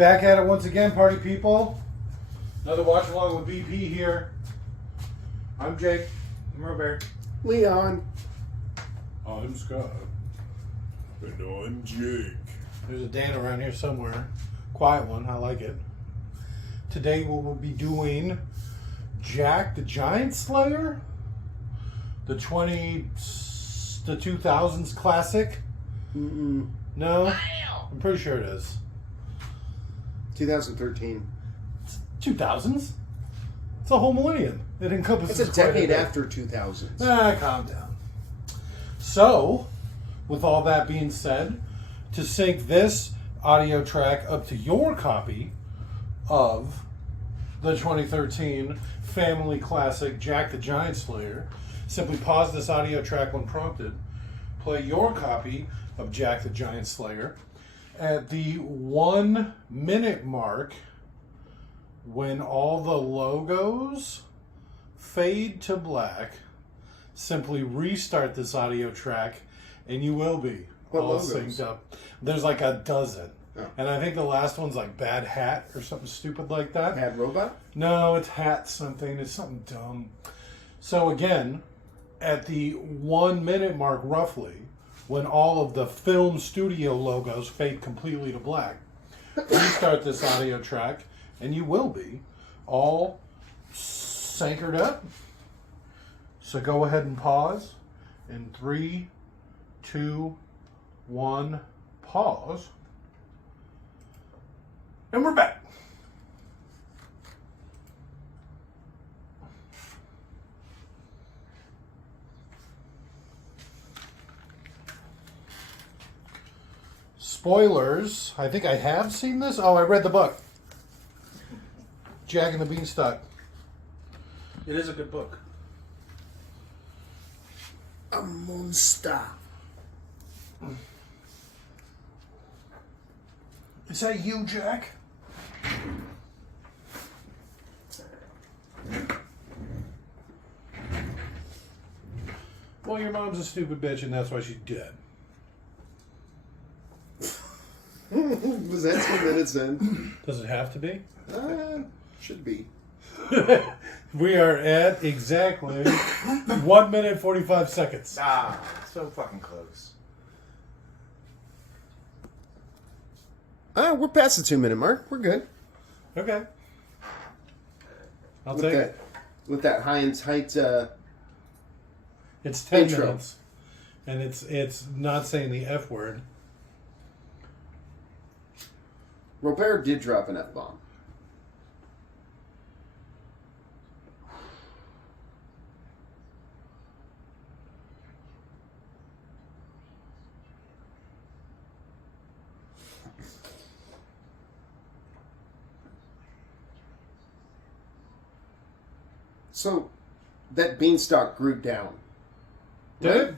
Back at it once again, party people. Another watch along with BP here. I'm Jake. I'm Robert. Leon. I'm Scott. And I'm Jake. There's a Dan around here somewhere. Quiet one, I like it. Today we will be doing Jack the Giant Slayer. The 2000s classic. No? I'm pretty sure it is. 2013. 2000s? It's a whole millennium. It encompasses. It's a decade after 2000s. Calm down. So, with all that being said, to sync this audio track up to your copy of the 2013 family classic Jack the Giant Slayer, simply pause this audio track when prompted, play your copy of Jack the Giant Slayer. At the 1 minute mark, when all the logos fade to black, simply restart this audio track and you will be what all logos? synced up. There's like a dozen. Oh. And I think the last one's like Bad Hat or something stupid like that. Bad Robot? No, it's Hat something. It's something dumb. So again, at the 1 minute mark roughly, when all of the film studio logos fade completely to black, restart this audio track and you will be all syncered up. So go ahead and pause. In 3, 2, 1, pause. And we're back. Spoilers. I think I have seen this. Oh, I read the book. Jack and the Beanstalk. It is a good book. A monster. Is that you, Jack? Well, your mom's a stupid bitch, and that's why she's dead. Was that 2 minutes in? Does it have to be? Should be. We are at exactly 1 minute 45 seconds. So fucking close. We're past the 2 minute mark. We're good. Okay. I'll With take that, it. with that high and tight. It's 10 intro. minutes. And it's not saying the F word. Robert did drop an F-bomb. So, that beanstalk grew down. Did it?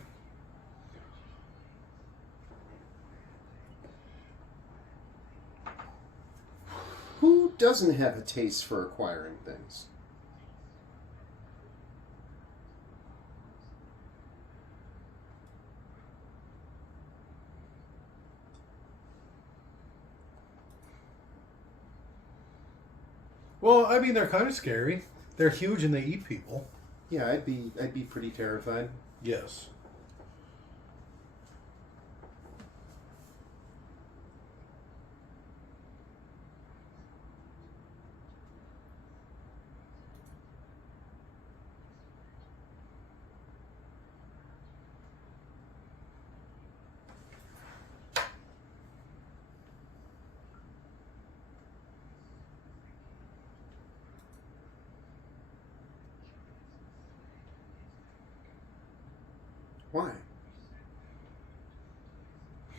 Who doesn't have a taste for acquiring things? Well, I mean, they're kind of scary. They're huge and they eat people. Yeah, I'd be pretty terrified. Yes. Why?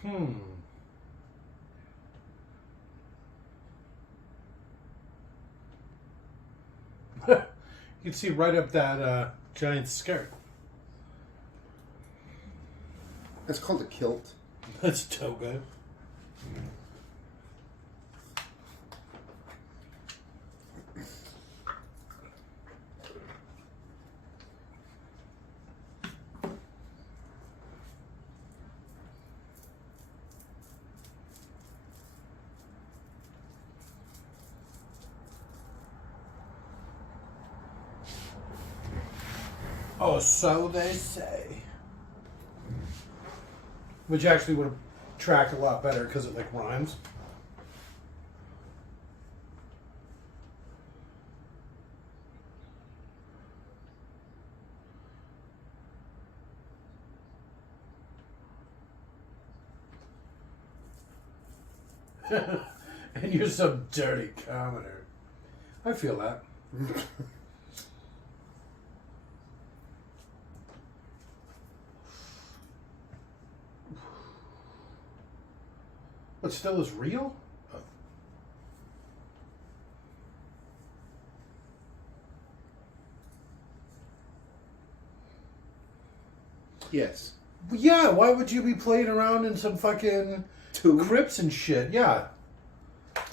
You can see right up that giant skirt. That's called a kilt. That's toga. Or so they say. Which actually would have tracked a lot better because it like rhymes. And you're some dirty commoner. I feel that. But still is real? Oh. Yes. Yeah, why would you be playing around in some fucking Tomb? crypts and shit? Yeah.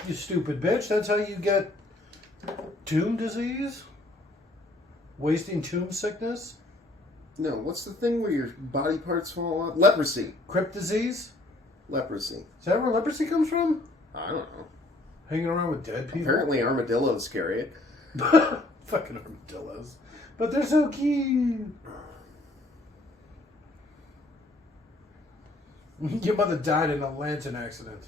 You stupid bitch. That's how you get tomb disease? Wasting tomb sickness? No, what's the thing where your body parts fall off? Leprosy. Crypt disease? Leprosy. Is that where leprosy comes from? I don't know. Hanging around with dead people? Apparently armadillos carry it. Fucking armadillos. But they're so cute. Your mother died in a lantern accident.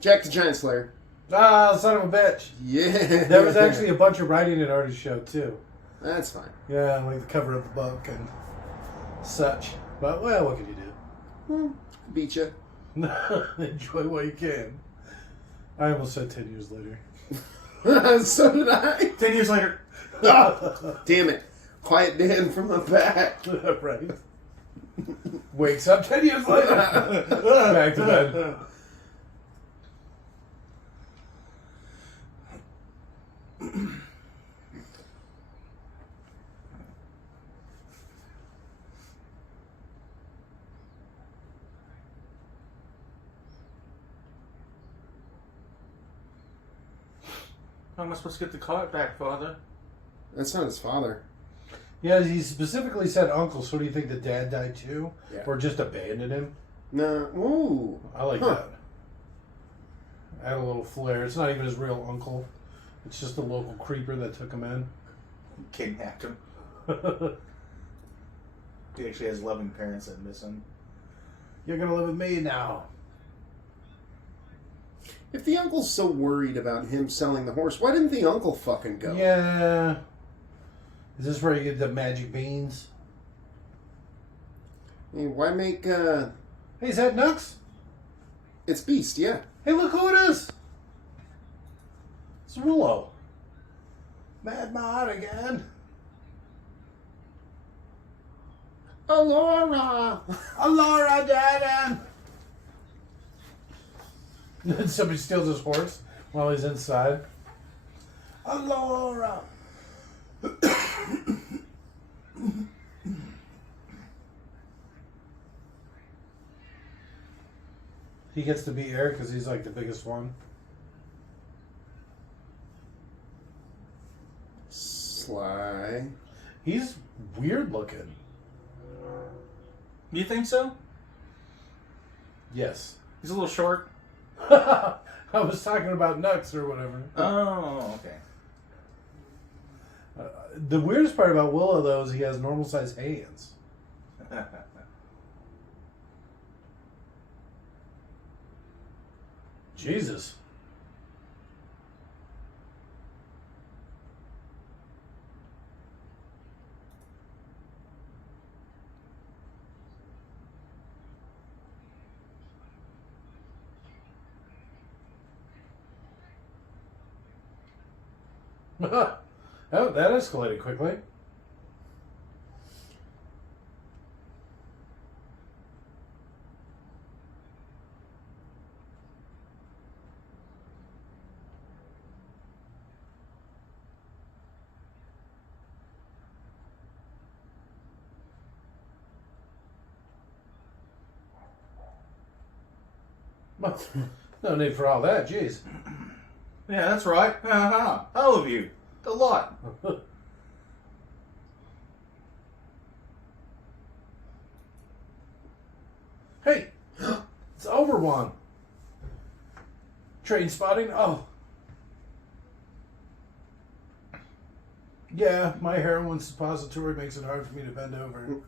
Jack the Giant Slayer. Ah, son of a bitch. Yeah. There was actually a bunch of writing it already showed too. That's fine. Yeah, like the cover of the book and such. But, well, what can you do? Beat ya. Enjoy what you can. I almost said 10 years later. So did I. 10 years later. Oh, damn it. Quiet Dan from the back. Right. Wakes up 10 years later. Back to bed. How am I supposed to get the cart back, Father? That's not his father. Yeah, he specifically said uncle, so do you think the dad died too? Yeah. Or just abandoned him? No. Ooh. I like Huh. that. Add a little flair. It's not even his real uncle. It's just a local creeper that took him in. Kidnapped him. He actually has loving parents that miss him. You're gonna live with me now. If the uncle's so worried about him selling the horse, why didn't the uncle fucking go? Yeah. Is this where you get the magic beans? I mean, why make, Hey, is that Nux? It's Beast, yeah. Hey, look who it is! It's Willow. Mad Mod again. Alora! Alora, Dad! Then somebody steals his horse while he's inside. Alora! He gets to be heir because he's like the biggest one. Sly. He's weird looking. You think so? Yes. He's a little short. I was talking about Nux or whatever. Oh, okay. The weirdest part about Willow, though, is he has normal sized hands. Jesus. Oh, that escalated quickly. No need for all that, jeez. Yeah, that's right. All of you. A lot. Hey, it's Obi-Wan. Train spotting? Oh. Yeah, my heroin suppository makes it hard for me to bend over.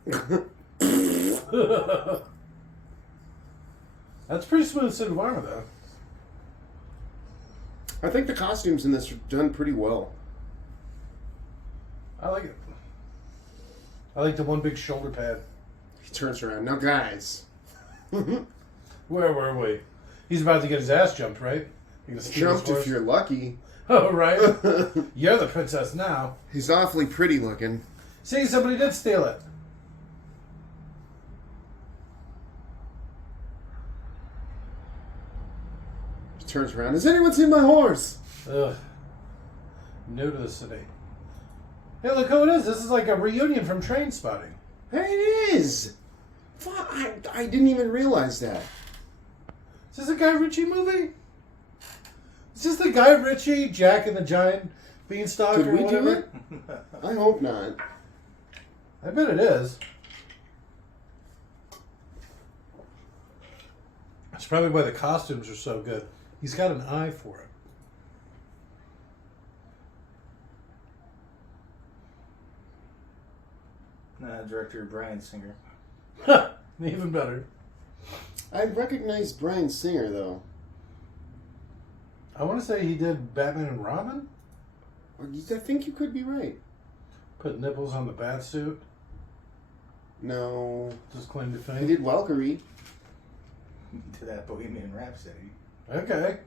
That's pretty smooth suit of armor, though. I think the costumes in this are done pretty well. I like it. I like the one big shoulder pad. He turns around. Now, guys. Where were we? He's about to get his ass jumped, right? Jumped if you're lucky. Oh, right. You're the princess now. He's awfully pretty looking. See, somebody did steal it. He turns around. Has anyone seen my horse? Ugh. New to the city. Hey, look who it is. This is like a reunion from Train Spotting. Hey, it is. Fuck, I didn't even realize that. Is this a Guy Ritchie movie? Is this the Guy Ritchie, Jack and the Giant Beanstalk Did or we do whatever? it? I hope not. I bet it is. That's probably why the costumes are so good. He's got an eye for it. Director Brian Singer. Even better. I recognize Bryan Singer, though. I want to say he did Batman and Robin. I think you could be right. Put nipples on the bat suit. No. Just claim to He fame. did Valkyrie. To that Bohemian Rhapsody. Okay.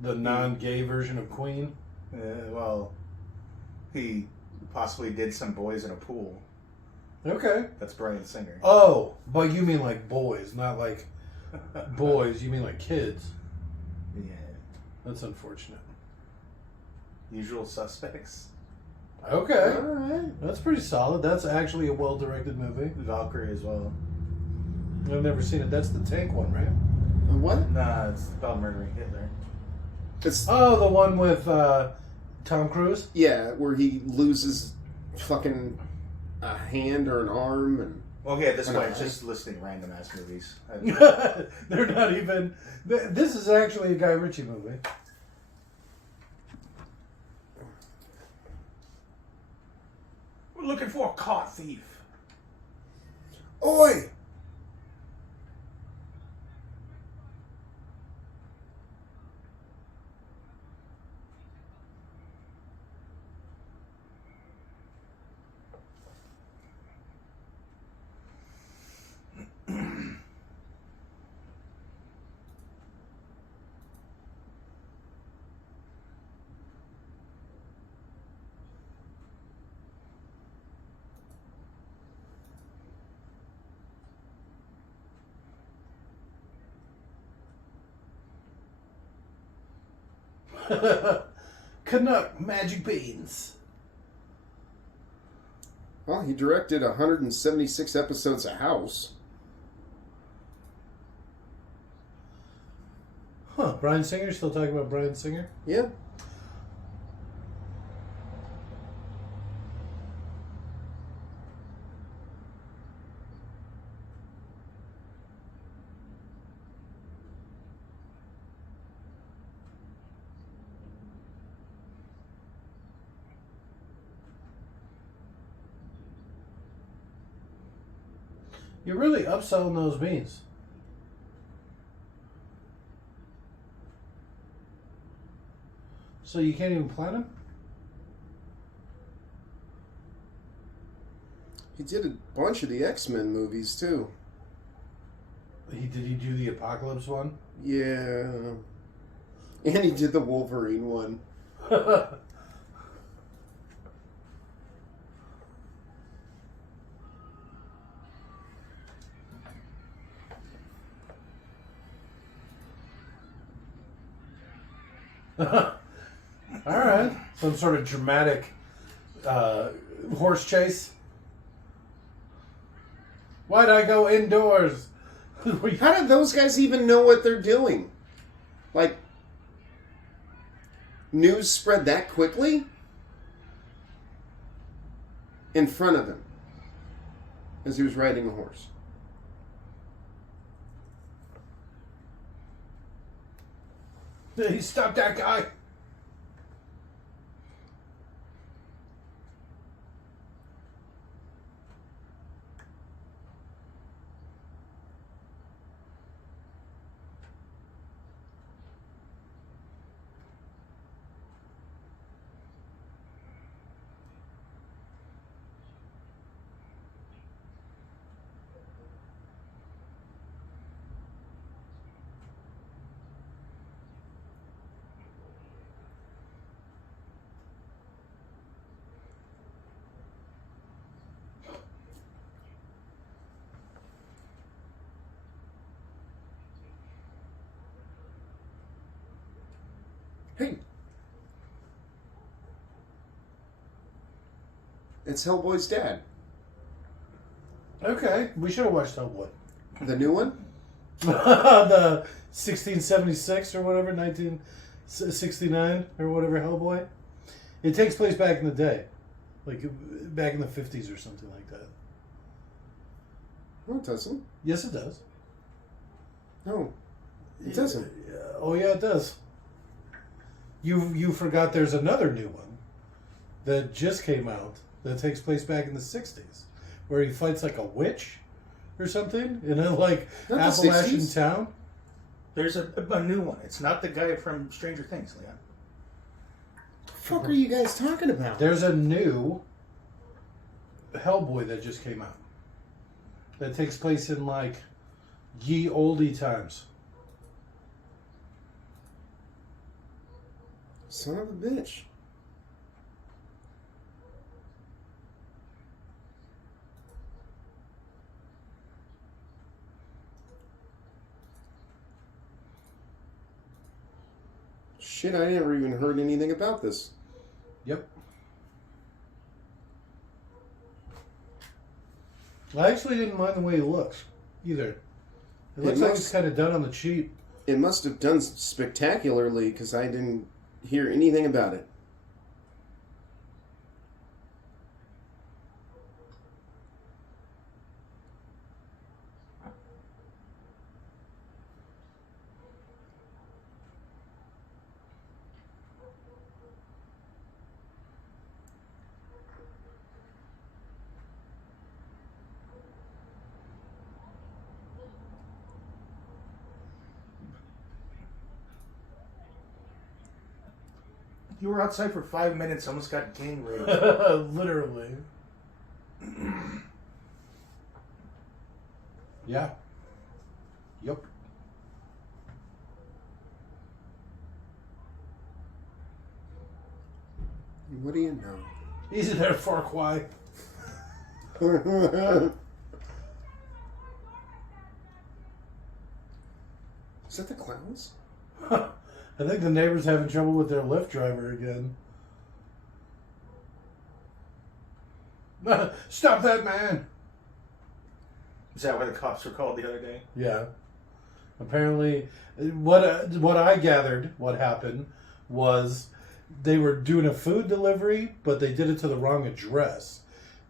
The non-gay version of Queen. Well, he possibly did some boys in a pool. Okay. That's Brian Singer. Oh, but you mean like boys, not like boys. You mean like kids. Yeah. That's unfortunate. Usual Suspects. Okay. All right. That's pretty solid. That's actually a well-directed movie. Valkyrie as well. I've never seen it. That's the tank one, right? What? Nah, it's about murdering Hitler. It's Oh, the one with Tom Cruise? yeah, where he loses fucking a hand or an arm and. Okay, at this An point, eye. it's just listing random ass movies. They're not even... This is actually a Guy Ritchie movie. We're looking for a caught thief. Oi! Canuck magic beans. Well, he directed 176 episodes of House. Huh, Brian Singer? Still talking about Brian Singer? Yeah. You're really upselling those beans. So you can't even plant them? He did a bunch of the X-Men movies, too. Did he do the Apocalypse one? Yeah. And he did the Wolverine one. Alright. Some sort of dramatic horse chase. Why'd I go indoors? How did those guys even know what they're doing? Like, news spread that quickly? In front of him. As he was riding a horse. He stopped that guy. Hey. It's Hellboy's dad. Okay, we should have watched Hellboy. The new one? The 1676 or whatever, 1969 or whatever Hellboy. It takes place back in the day. Like back in the 50s or something like that. No, it doesn't. Yes, it does. No, it doesn't. Oh, yeah, it does. You forgot there's another new one that just came out that takes place back in the 60s where he fights like a witch or something in a like Not the Appalachian 60s? town. There's a new one. It's not the guy from Stranger Things, Leon. The fuck are you guys talking about? There's a new Hellboy that just came out that takes place in like ye olde times. Son of a bitch. Shit, I never even heard anything about this. Yep. I actually didn't mind the way he looks either. It looks like it's kind of done on the cheap. It must have done spectacularly because I didn't hear anything about it. You were outside for 5 minutes, almost got gang raped. Literally. Yeah. Yep. What do you know? Easy there, Farquaad. Is that the clowns? I think the neighbor's having trouble with their Lyft driver again. Stop that man! Is that why the cops were called the other day? Yeah. Apparently, what I gathered, what happened, was they were doing a food delivery, but they did it to the wrong address.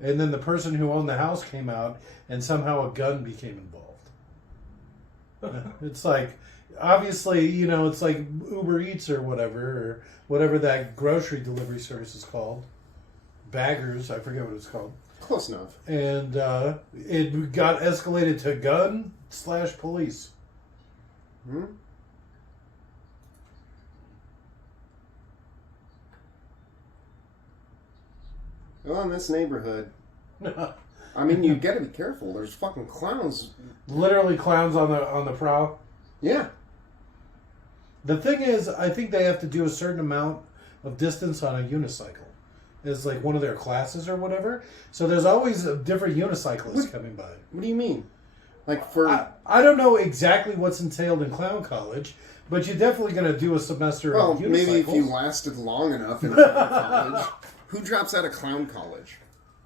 And then the person who owned the house came out, and somehow a gun became involved. It's like, obviously, you know, it's like Uber Eats or whatever that grocery delivery service is called. Baggers, I forget what it's called. Close enough. And it got escalated to gun/police. Hmm? Well, in this neighborhood, I mean, you gotta be careful. There's fucking clowns. Literally clowns on the prowl. Yeah. The thing is, I think they have to do a certain amount of distance on a unicycle. It's like one of their classes or whatever. So there's always a different unicyclist coming by. What do you mean? Like for... I don't know exactly what's entailed in clown college, but you're definitely going to do a semester well, of unicycles. maybe if you lasted long enough in clown college. Who drops out of clown college?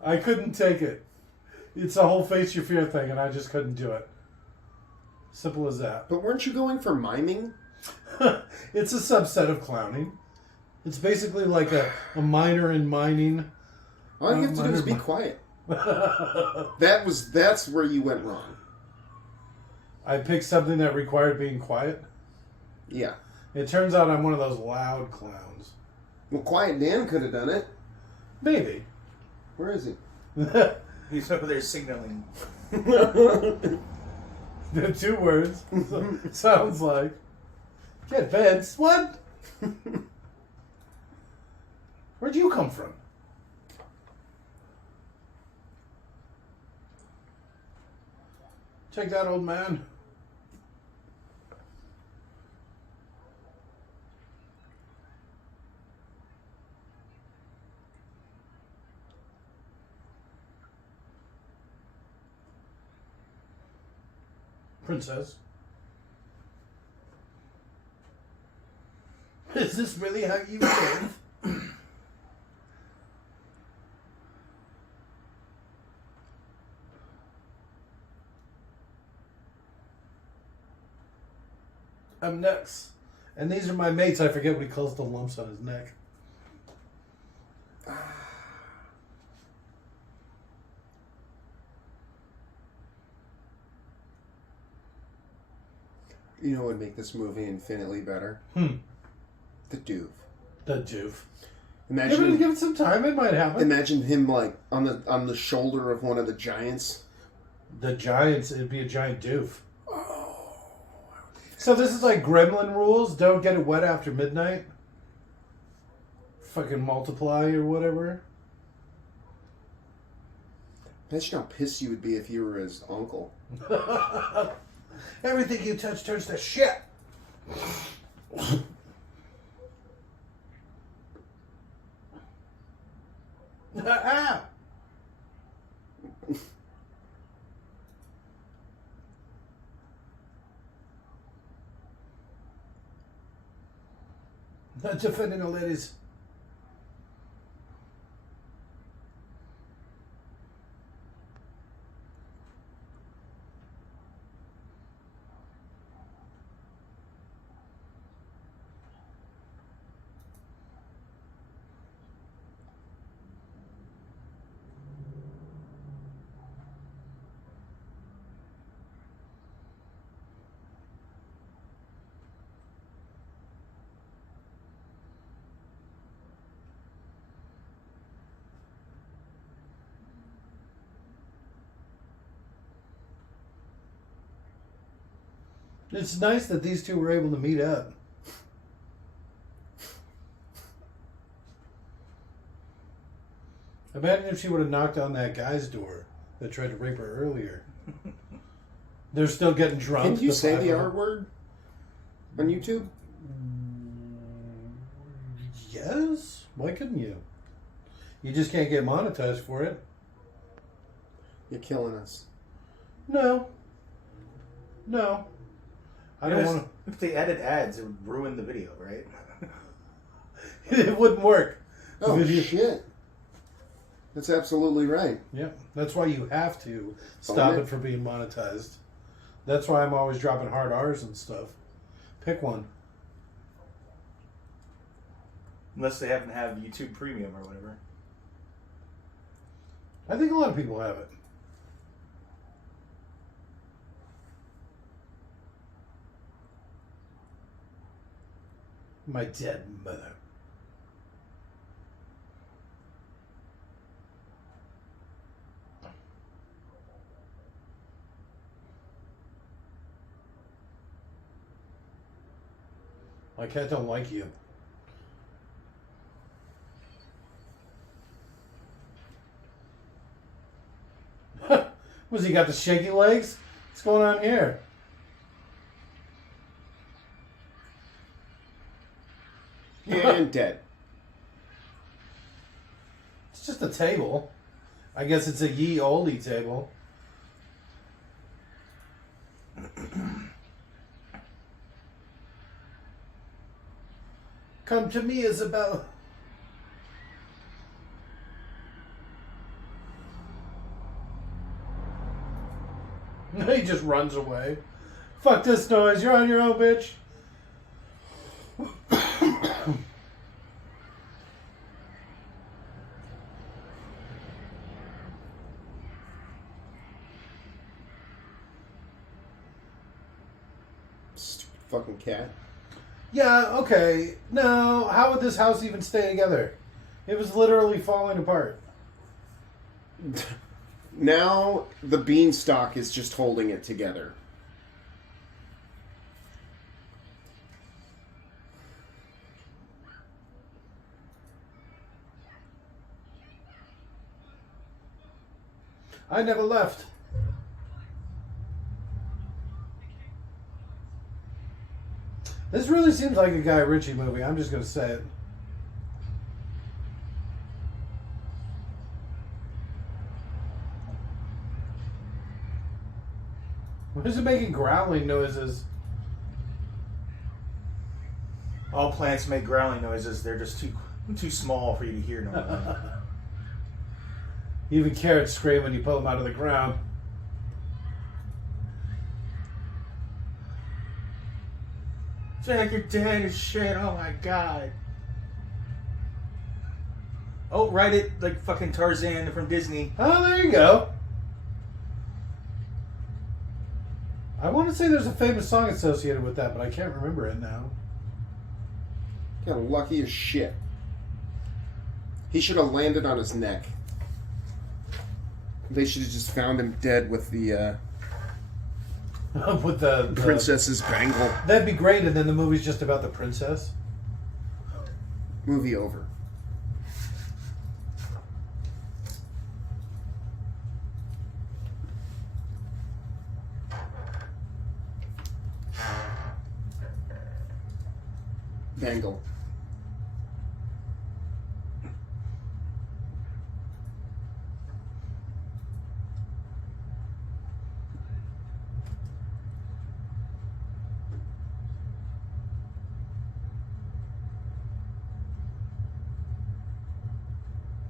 I couldn't take it. It's a whole face your fear thing, and I just couldn't do it. Simple as that. But weren't you going for miming? It's a subset of clowning. It's basically like a minor in mining. All you have to do is be quiet. That's where you went wrong. I picked something that required being quiet. Yeah. It turns out I'm one of those loud clowns. Well, Quiet Dan could have done it. Maybe. Where is he? He's over there signaling. The 2 words. Sounds like. Get Vince. What? Where'd you come from? Take that, old man. Princess. Is this really how you live? I'm next. And these are my mates. I forget what he calls the lumps on his neck. You know what would make this movie infinitely better? The Doof. The doof. Imagine Give it some time. It might happen. Imagine him like on the shoulder of one of the giants. The giants. It'd be a giant doof. So this is like Gremlin rules. Don't get it wet after midnight. Fucking multiply or whatever. Imagine how pissed you would be if you were his uncle. Everything you touch turns to shit. Not defending the ladies. It's nice that these two were able to meet up. Imagine if she would have knocked on that guy's door that tried to rape her earlier. They're still getting drunk. Can you say the R word on YouTube? Yes. Why couldn't you? You just can't get monetized for it. You're killing us. No. I don't want to. If they added ads, it would ruin the video, right? It wouldn't work. Oh, Video- shit. That's absolutely right. Yeah, that's why you have to stop it. it from being monetized. That's why I'm always dropping hard R's and stuff. Pick one. Unless they happen to have YouTube Premium or whatever. I think a lot of people have it. My dead mother. My cat don't like you. Was he got the shaky legs? What's going on here? And dead. It's just a table. I guess it's a ye olde table. Come to me, Isabel. He just runs away. Fuck this noise. You're on your own, bitch. Stupid fucking cat. Yeah, okay. No, how would this house even stay together? It was literally falling apart. Now the beanstalk is just holding it together. I never left. This really seems like a Guy Ritchie movie. I'm just going to say it. Why is it making growling noises? All plants make growling noises. They're just too small for you to hear normally. Even carrots scream when you pull them out of the ground. Jack, you're dead as shit. Oh my god. Oh, write it like fucking Tarzan from Disney. Oh, there you go. I want to say there's a famous song associated with that, but I can't remember it now. Kind of lucky as shit. He should have landed on his neck. They should have just found him dead with the With the princess's bangle. That'd be great, and then the movie's just about the princess. Movie over. Bangle.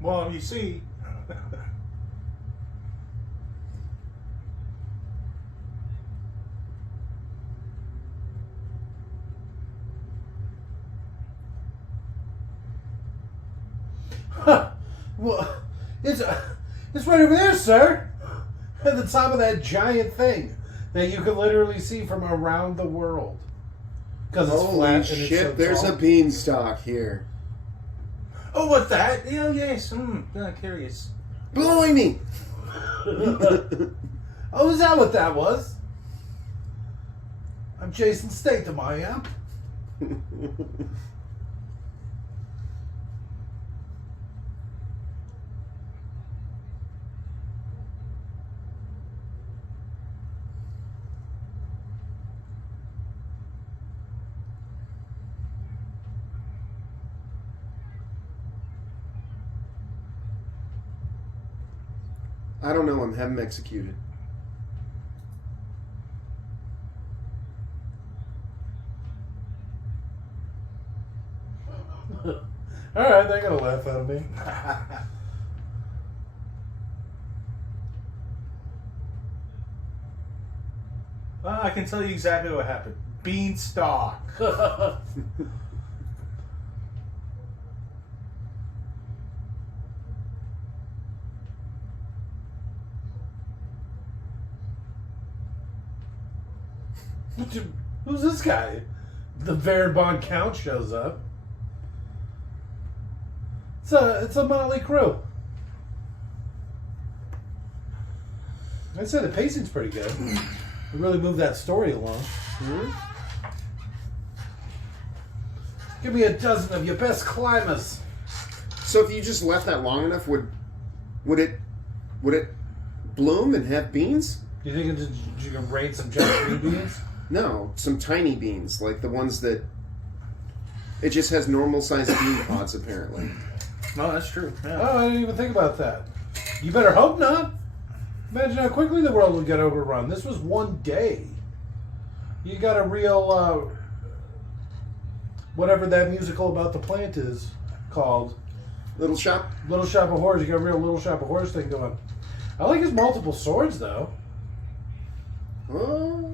Well, you see. Well, it's right over there, sir. At the top of that giant thing that you can literally see from around the world. Because it's Holy flat and shit, it's so there's tall. a beanstalk here. Oh, what's that? Oh, yes. Curious. Blimey! Oh, is that what that was? I'm Jason Statham, I am. I don't know him. Have him executed. Alright, they're gonna laugh out of me. Well, I can tell you exactly what happened. Beanstalk. Who's this guy? The Veribon Count shows up. It's a motley crew. I'd say the pacing's pretty good. We really moved that story along. Give me a dozen of your best climbers. So if you just left that long enough, would it bloom and have beans? You think you can raid some giant green beans? No, some tiny beans, like the ones that it just has normal sized bean pods apparently. No, that's true. Yeah. Oh, I didn't even think about that. You better hope not. Imagine how quickly the world would get overrun. This was one day. You got a real, whatever that musical about the plant is called. Little Shop? Little Shop of Horrors. You got a real Little Shop of Horrors thing going. I like his multiple swords, though. Oh.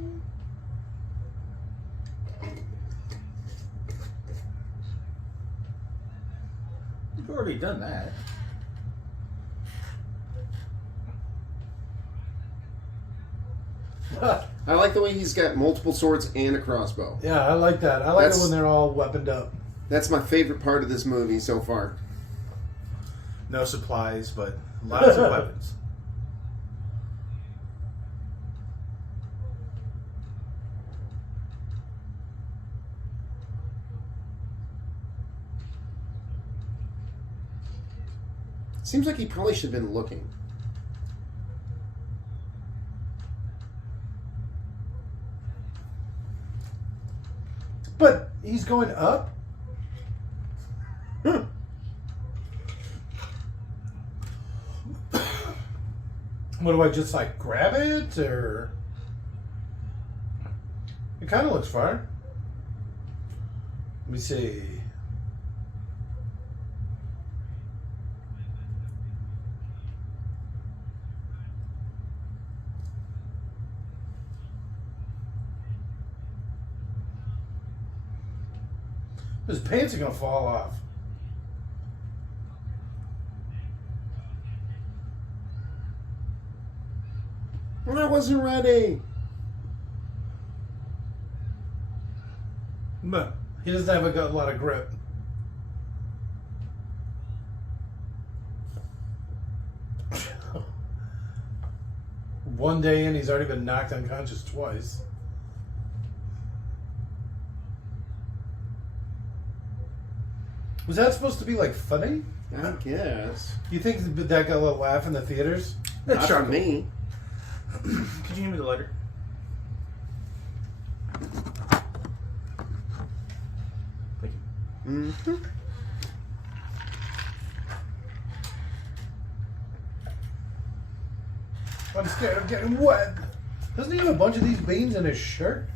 We've already done that. I like the way he's got multiple swords and a crossbow. Yeah, I like that. I like it when they're all weaponed up. That's my favorite part of this movie so far. No supplies, but lots of weapons. Seems like he probably should have been looking. But he's going up? What do I just like grab it or? It kind of looks far. Let me see. His pants are gonna fall off. I wasn't ready. But he doesn't have a lot of grip. One day in, he's already been knocked unconscious twice. Was that supposed to be like funny? I guess. You think that got a little laugh in the theaters? Not for me. Could you give me the lighter? Thank you. Mm-hmm. I'm scared of getting wet. Doesn't he have a bunch of these beans in his shirt?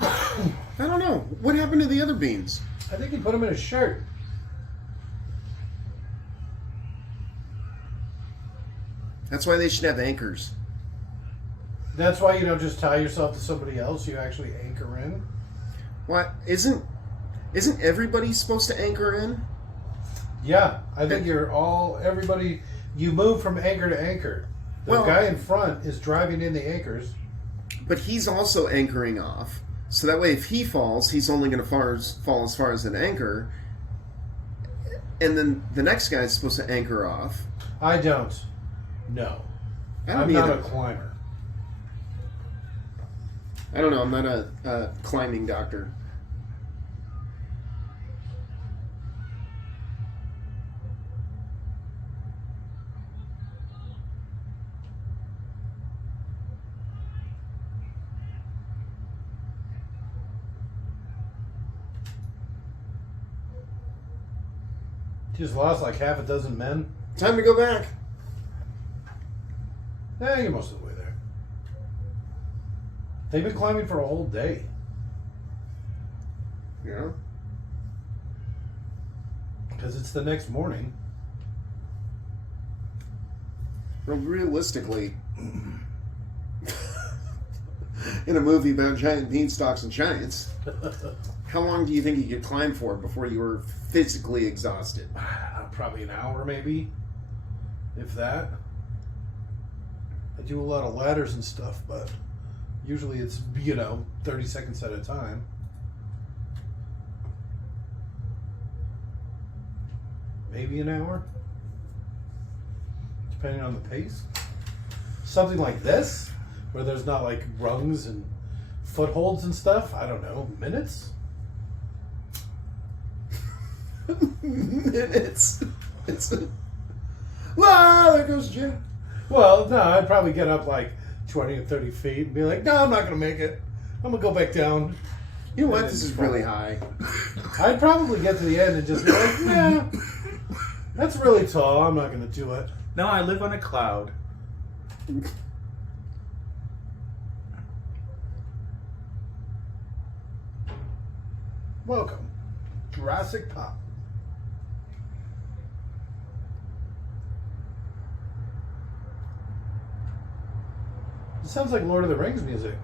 I don't know. What happened to the other beans? I think he put them in his shirt. That's why they should have anchors. That's why you don't just tie yourself to somebody else. You actually anchor in. What? Isn't everybody supposed to anchor in? Yeah, I think everybody. You move from anchor to anchor. The Well- guy in front is driving in the anchors. But he's also anchoring off. So that way if he falls, he's only going to fall as far as an anchor. And then the next guy is supposed to anchor off. I don't. No. I don't I'm not either. a climber. I don't know. I'm not a climbing doctor. Just lost like half a dozen men. Time to go back. You're most of the way there. They've been climbing for a whole day. Yeah. Because it's the next morning. Well, realistically, in a movie about giant beanstalks and giants, how long do you think you could climb for before you were physically exhausted? I don't know, probably an hour maybe. If that. I do a lot of ladders and stuff, but usually it's, 30 seconds at a time. Maybe an hour. Depending on the pace. Something like this, where there's not like rungs and footholds and stuff, I don't know, minutes? Minutes. There goes Jim. Well, no, I'd probably get up like 20 or 30 feet and be like, no, I'm not going to make it. I'm going to go back down. You know what? And This then is really high. I'd probably get to the end and just be like, nah, that's really tall. I'm not going to do it. No, I live on a cloud. Welcome, Jurassic Park. It sounds like Lord of the Rings music.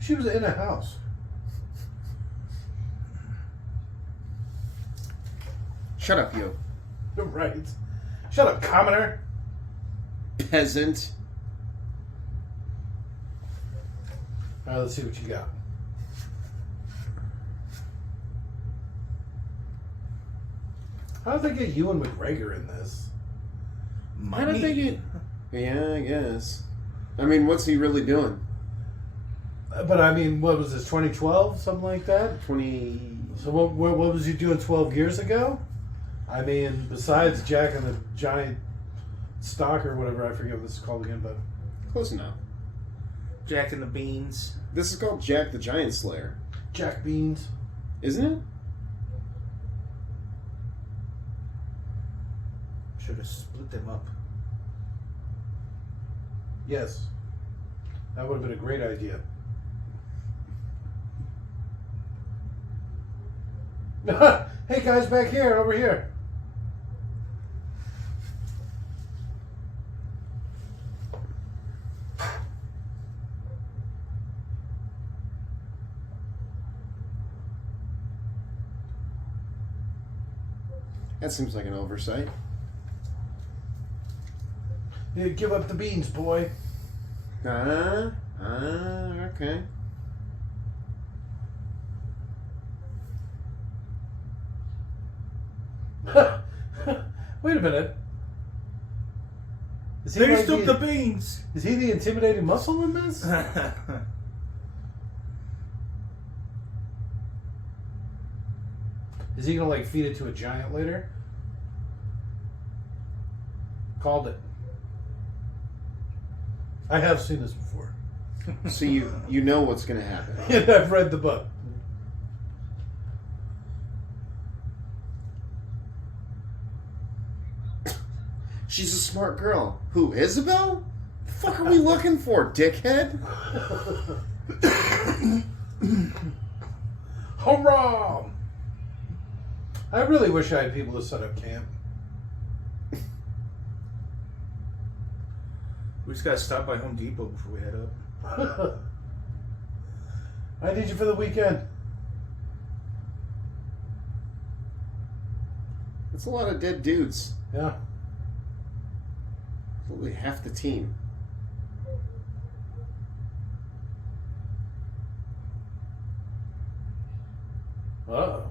She was in a house. Shut up, you Right. Shut up, commoner. peasant. All right, let's see what you got. How did they get Ewan McGregor in this? How did they get? Yeah, I guess. I mean, what's he really doing? But I mean, what was this, 2012? Something like that? 20. So what was he doing 12 years ago? I mean, besides Jack and the Giant Stock or whatever, I forget what this is called again, but... Close enough. Jack and the Beans. This is called Jack the Giant Slayer, Jack Beans. isn't it? Should have split them up. Yes. That would have been a great idea. Hey guys, back here, over here. That seems like an oversight. You give up the beans, boy. Okay. Wait a minute. Is he, They like took the beans. is he the intimidating muscle in this? Is he gonna like feed it to a giant later? Called it. I have seen this before. So you know what's going to happen. And I've read the book. She's a smart girl. Who, Isabel? The fuck are we looking for, dickhead? Hurrah! I really wish I had people to set up camp. We just gotta stop by Home Depot before we head up. I need you for the weekend. That's a lot of dead dudes. Yeah. Probably half the team. Uh-oh.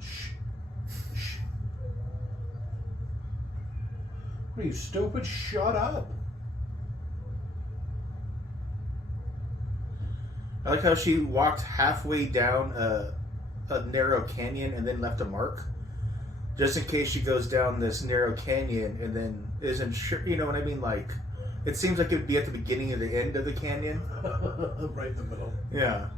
Shh. Shh. What are you, stupid? Shut up. I like how she walked halfway down a narrow canyon and then left a mark. Just in case she goes down this narrow canyon and then isn't sure, you know what I mean? Like, it seems like it would be at the beginning or the end of the canyon. Right in the middle. Yeah.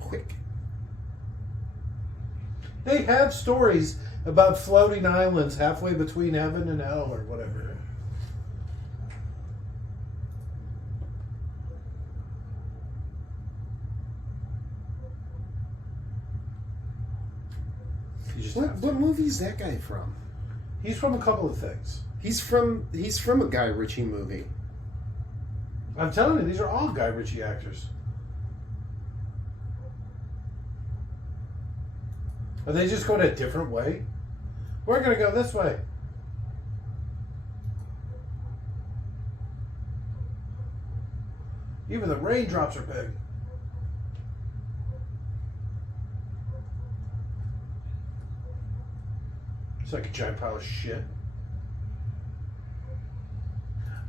Quick. They have stories about floating islands halfway between heaven and hell or whatever. You just have to. What movie is that guy from? He's from a couple of things. He's from a Guy Ritchie movie. I'm telling you, these are all Guy Ritchie actors. Are they just going a different way? We're going to go this way. Even the raindrops are big. It's like a giant pile of shit.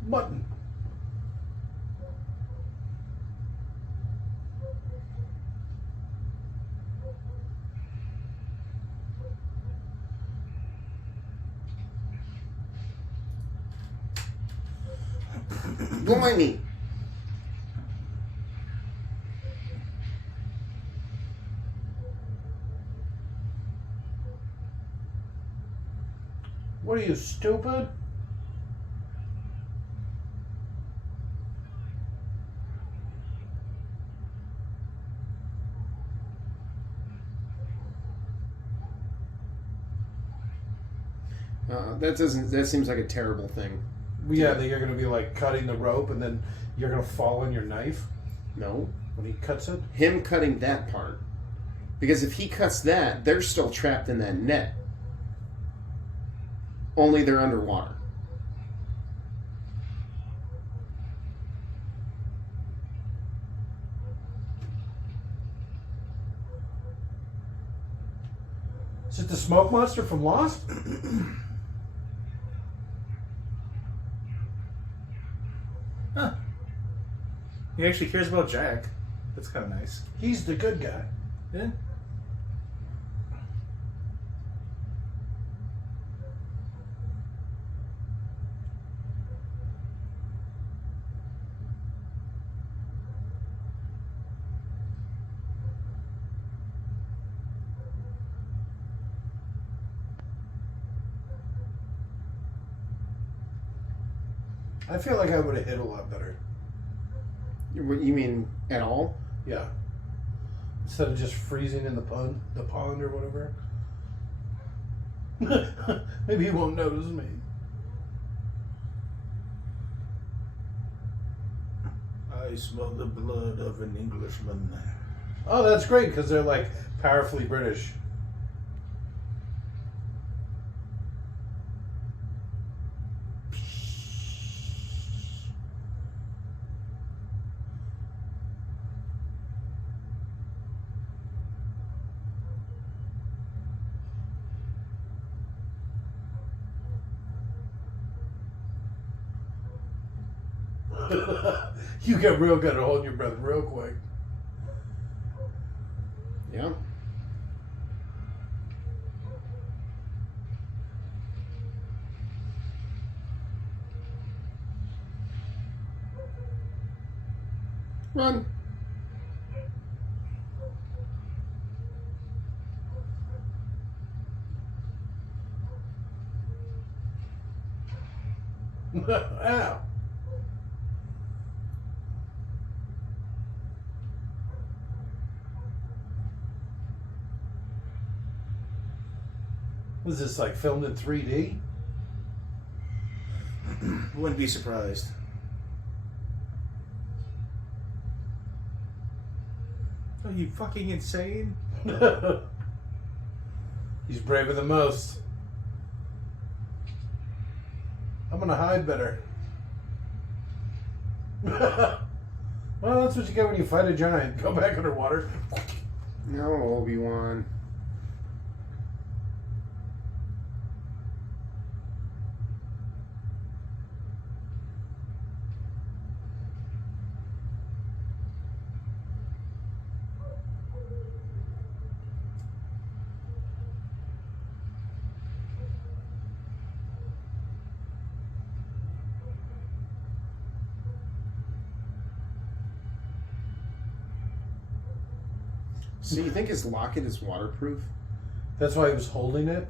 Mutton. Don't mind me. What are you, stupid? That seems like a terrible thing. Yeah, that you're going to be like cutting the rope and then you're going to fall on your knife No. when he cuts it. Him cutting that part. Because if he cuts that, they're still trapped in that net. Only they're underwater. Is it the smoke monster from Lost? Huh. He actually cares about Jack. That's kind of nice. He's the good guy. Yeah. I feel like I would have hit a lot better. You mean at all? Yeah. Instead of just freezing in the pond or whatever. Maybe he won't notice me. I smell the blood of an Englishman. Oh, that's great because they're like powerfully British. You get real good at holding your breath real quick. Yeah. Run. Ow. Was this like filmed in 3D? Wouldn't be surprised. Are you fucking insane? He's braver than most. I'm gonna hide better. Well, that's what you get when you fight a giant. Go back underwater. No, Obi-Wan. So you think his locket is waterproof? That's why he was holding it?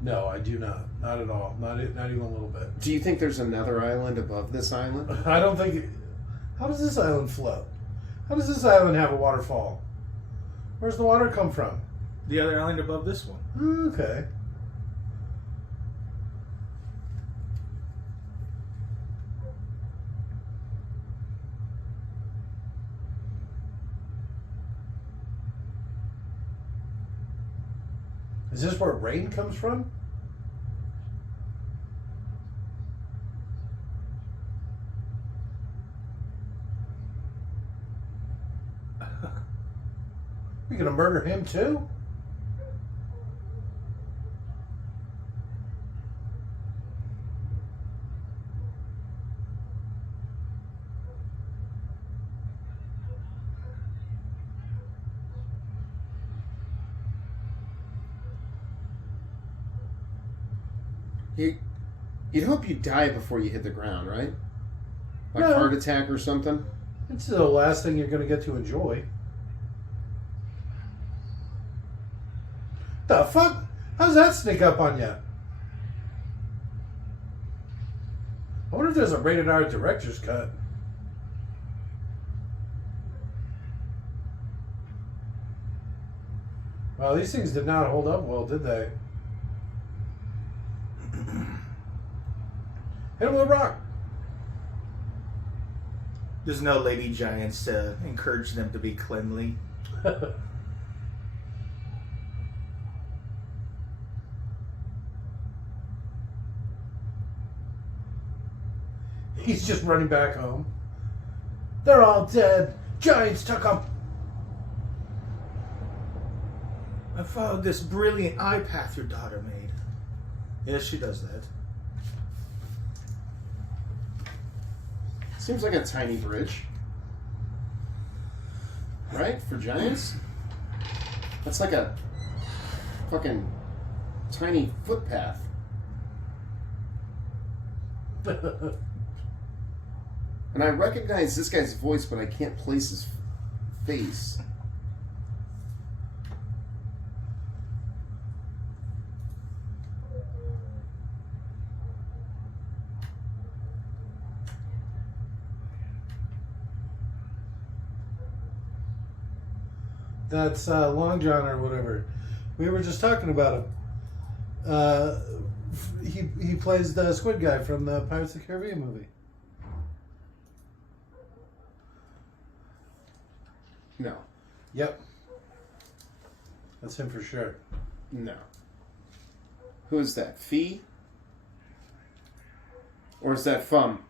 No, I do not. Not at all. Not even a little bit. Do you think there's another island above this island? I don't think... How does this island float? How does this island have a waterfall? Where's the water come from? The other island above this one. Okay. Is this where rain comes from? We gonna murder him too? You'd hope you die before you hit the ground, right? Like No. heart attack or something? It's the last thing you're gonna get to enjoy. The fuck? How's that sneak up on you? I wonder if there's a rated R director's cut. Well, these things did not hold up well, did they? Hit him with a rock. There's no lady giants to encourage them to be cleanly. He's just running back home. They're all dead. Giants took them. I followed this brilliant eye path your daughter made. Yes, she does that. Seems like a tiny bridge. Right? For giants? That's like a fucking tiny footpath. And I recognize this guy's voice, but I can't place his face. That's Long John or whatever. We were just talking about him. He plays the squid guy from the Pirates of the Caribbean movie. No. Yep. That's him for sure. No. Who is that? Fee? Or is that Fum?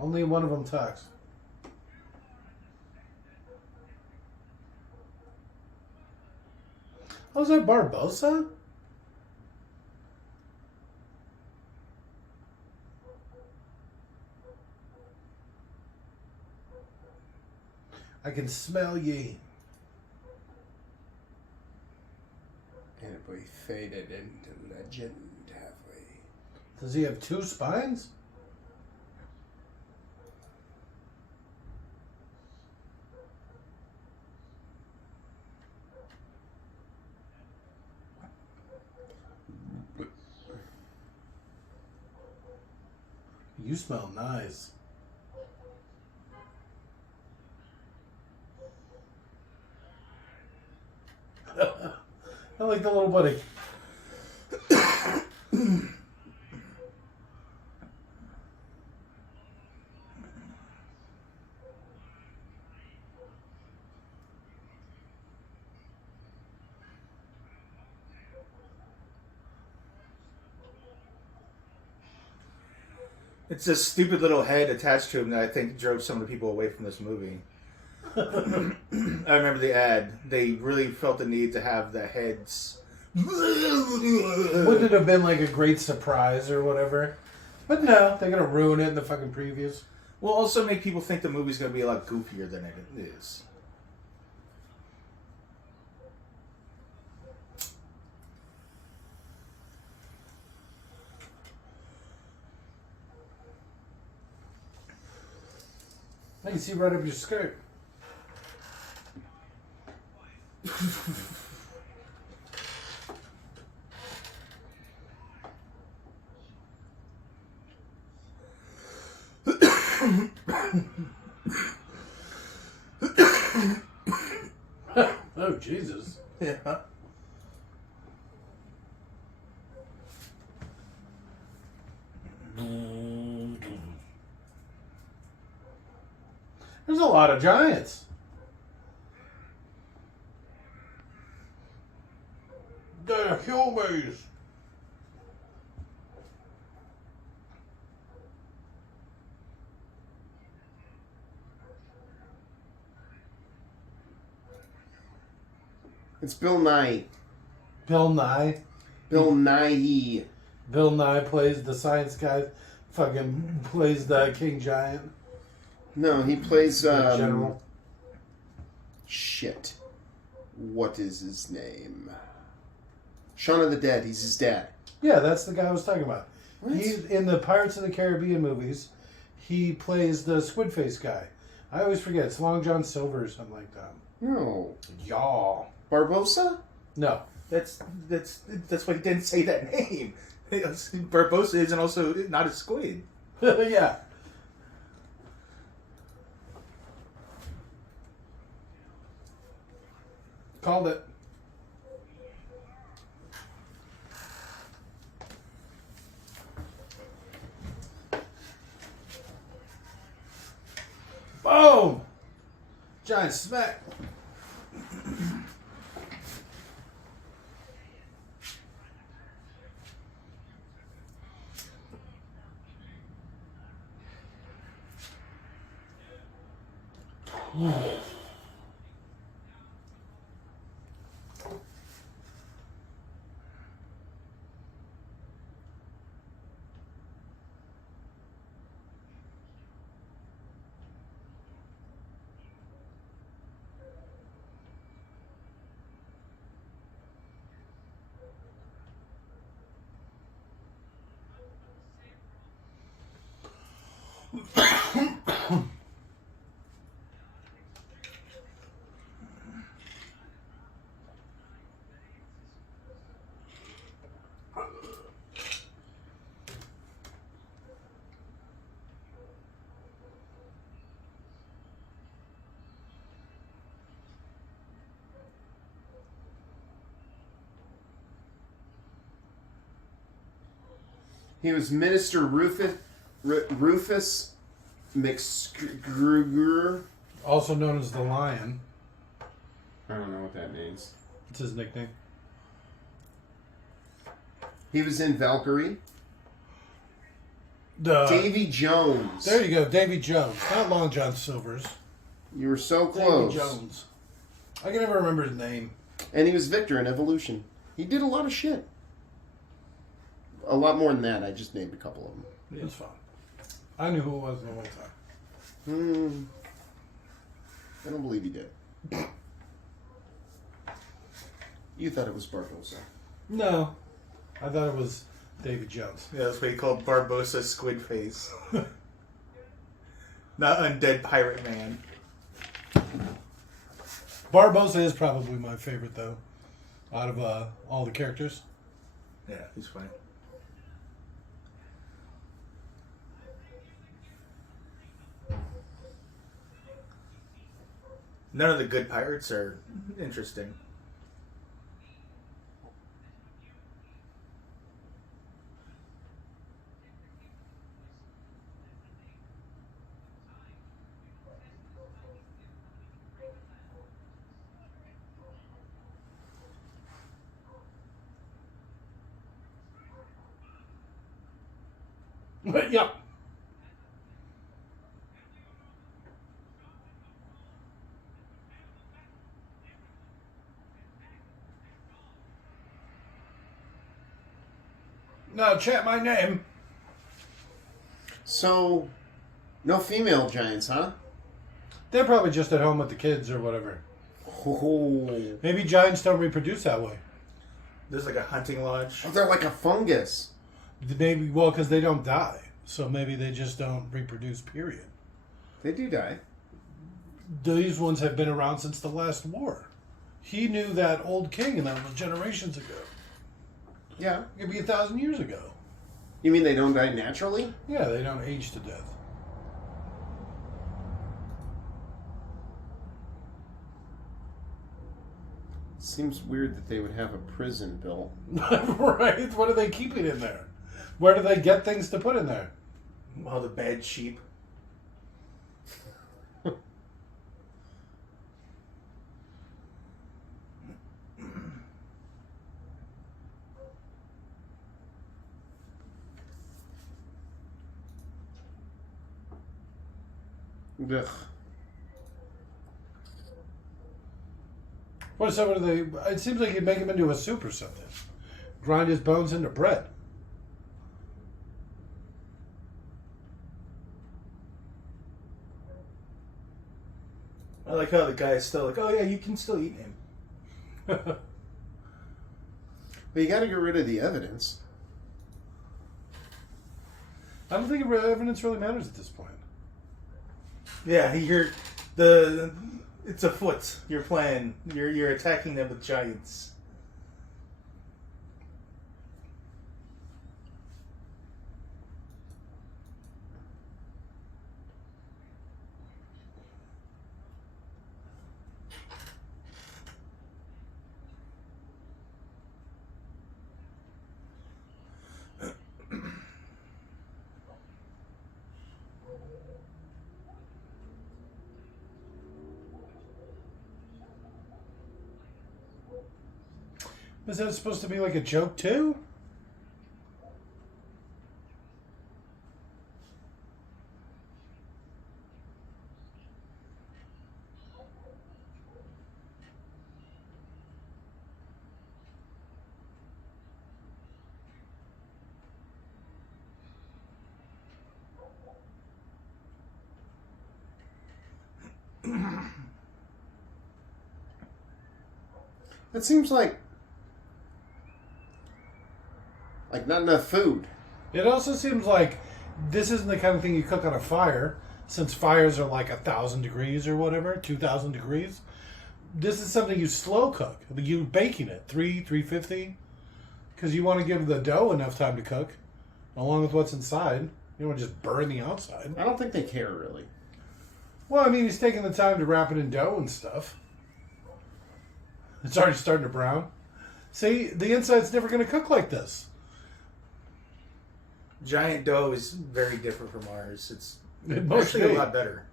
Only one of them talks. Oh, is that Barbosa? I can smell ye. And we faded into legend, have we? Does he have two spines? You smell nice. I like the little buddy. It's a stupid little head attached to him that I think drove some of the people away from this movie. I remember the ad. They really felt the need to have the heads. Wouldn't it have been like a great surprise or whatever? But no, they're gonna ruin it in the fucking previews. Will also make people think the movie's going to be a lot goofier than it is. I can see right up your skirt. Oh, Jesus. Yeah. There's a lot of giants. They're humans. It's Bill Nye. Bill Nye. Bill Nighy. Bill Nye plays the science guy. Fucking plays the King Giant. No, he plays The General. Shit. What is his name? Shaun of the Dead. He's his dad. Yeah, that's the guy I was talking about. What? He's in the Pirates of the Caribbean movies. He plays the squid face guy. I always forget. It's Long John Silver or something like that. No. Y'all. Barbosa? No. That's why he didn't say that name. Barbosa isn't also not a squid. Yeah. Called it. Boom! Giant smack. He was Minister Rufus McGregor. Also known as the Lion. I don't know what that means. It's his nickname. He was in Valkyrie. Duh. Davy Jones. There you go, Davy Jones. Not Long John Silver's. You were so close. Davy Jones. I can never remember his name. And he was Victor in Evolution. He did a lot of shit. A lot more than that. I just named a couple of them. It's fine. I knew who it was the whole time. I don't believe he did. You thought it was Barbosa. No. I thought it was Davy Jones. Yeah, that's what he called Barbosa Squid Face. Not Undead Pirate Man. Barbosa is probably my favorite, though, out of all the characters. Yeah, he's funny. None of the good pirates are interesting. Yeah. No, chat my name. So, no female giants, huh? They're probably just at home with the kids or whatever. Oh. Maybe giants don't reproduce that way. There's like a hunting lodge. Oh, they're like a fungus. Maybe, well, because they don't die. So maybe they just don't reproduce, period. They do die. These ones have been around since the last war. He knew that old king, and that was generations ago. Yeah. It could be 1,000 years ago. You mean they don't die naturally? Yeah, they don't age to death. Seems weird that they would have a prison built. Right? What are they keeping in there? Where do they get things to put in there? All the bad sheep. Ugh. What are they? It seems like you'd make him into a soup or something. Grind his bones into bread. I like how the guy is still like, oh yeah, you can still eat him. But you got to get rid of the evidence. I don't think evidence really matters at this point. Yeah, it's afoot. You're playing. You're attacking them with giants. Is that supposed to be like a joke too? It seems like not enough food. It also seems like this isn't the kind of thing you cook on a fire, since fires are like 1,000 degrees or whatever, 2,000 degrees. This is something you slow cook. You baking it 350, because you want to give the dough enough time to cook, along with what's inside. You don't want to just burn the outside. I don't think they care really. Well, I mean, he's taking the time to wrap it in dough and stuff. It's already starting to brown. See, the inside's never going to cook like this. Giant dough is very different from ours. It's It must actually be. a lot better.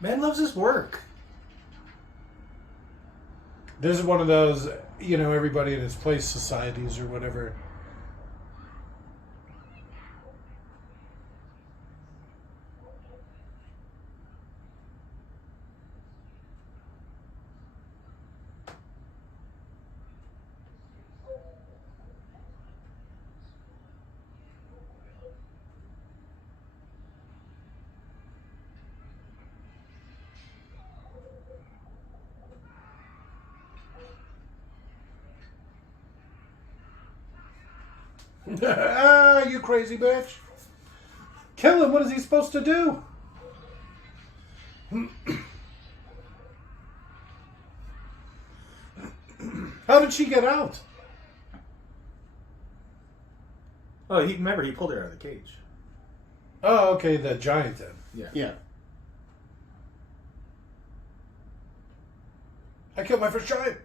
Man loves his work. This is one of those, everybody in its place societies or whatever. Ah, you crazy bitch. Kill him. What is he supposed to do? How did she get out? Oh, remember he pulled her out of the cage. Oh, okay, the giant then. Yeah. I killed my first giant.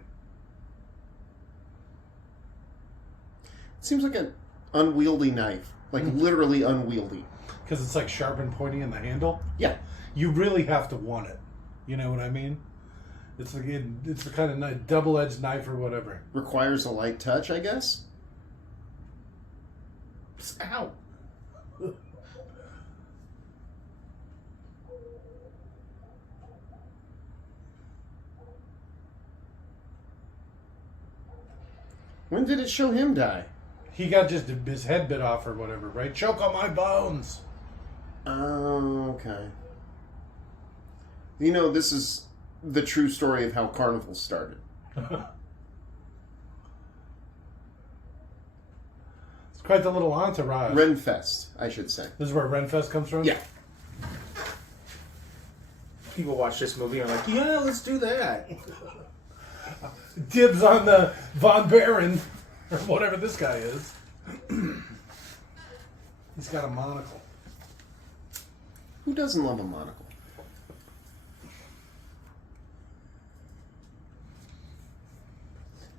It seems like an unwieldy knife. Like literally unwieldy. Because it's like sharp and pointy in the handle. Yeah. You really have to want it. You know what I mean? It's the kind of double-edged knife or whatever. Requires a light touch, I guess. Ow. When did it show him die? He got just his head bit off or whatever, right? Choke on my bones. Oh, okay. This is the true story of how carnivals started. It's quite the little entourage. Renfest, I should say. This is where Renfest comes from? Yeah. People watch this movie and are like, yeah, let's do that. Dibs on the Von Baron, or whatever this guy is. He's got a monocle. Who doesn't love a monocle?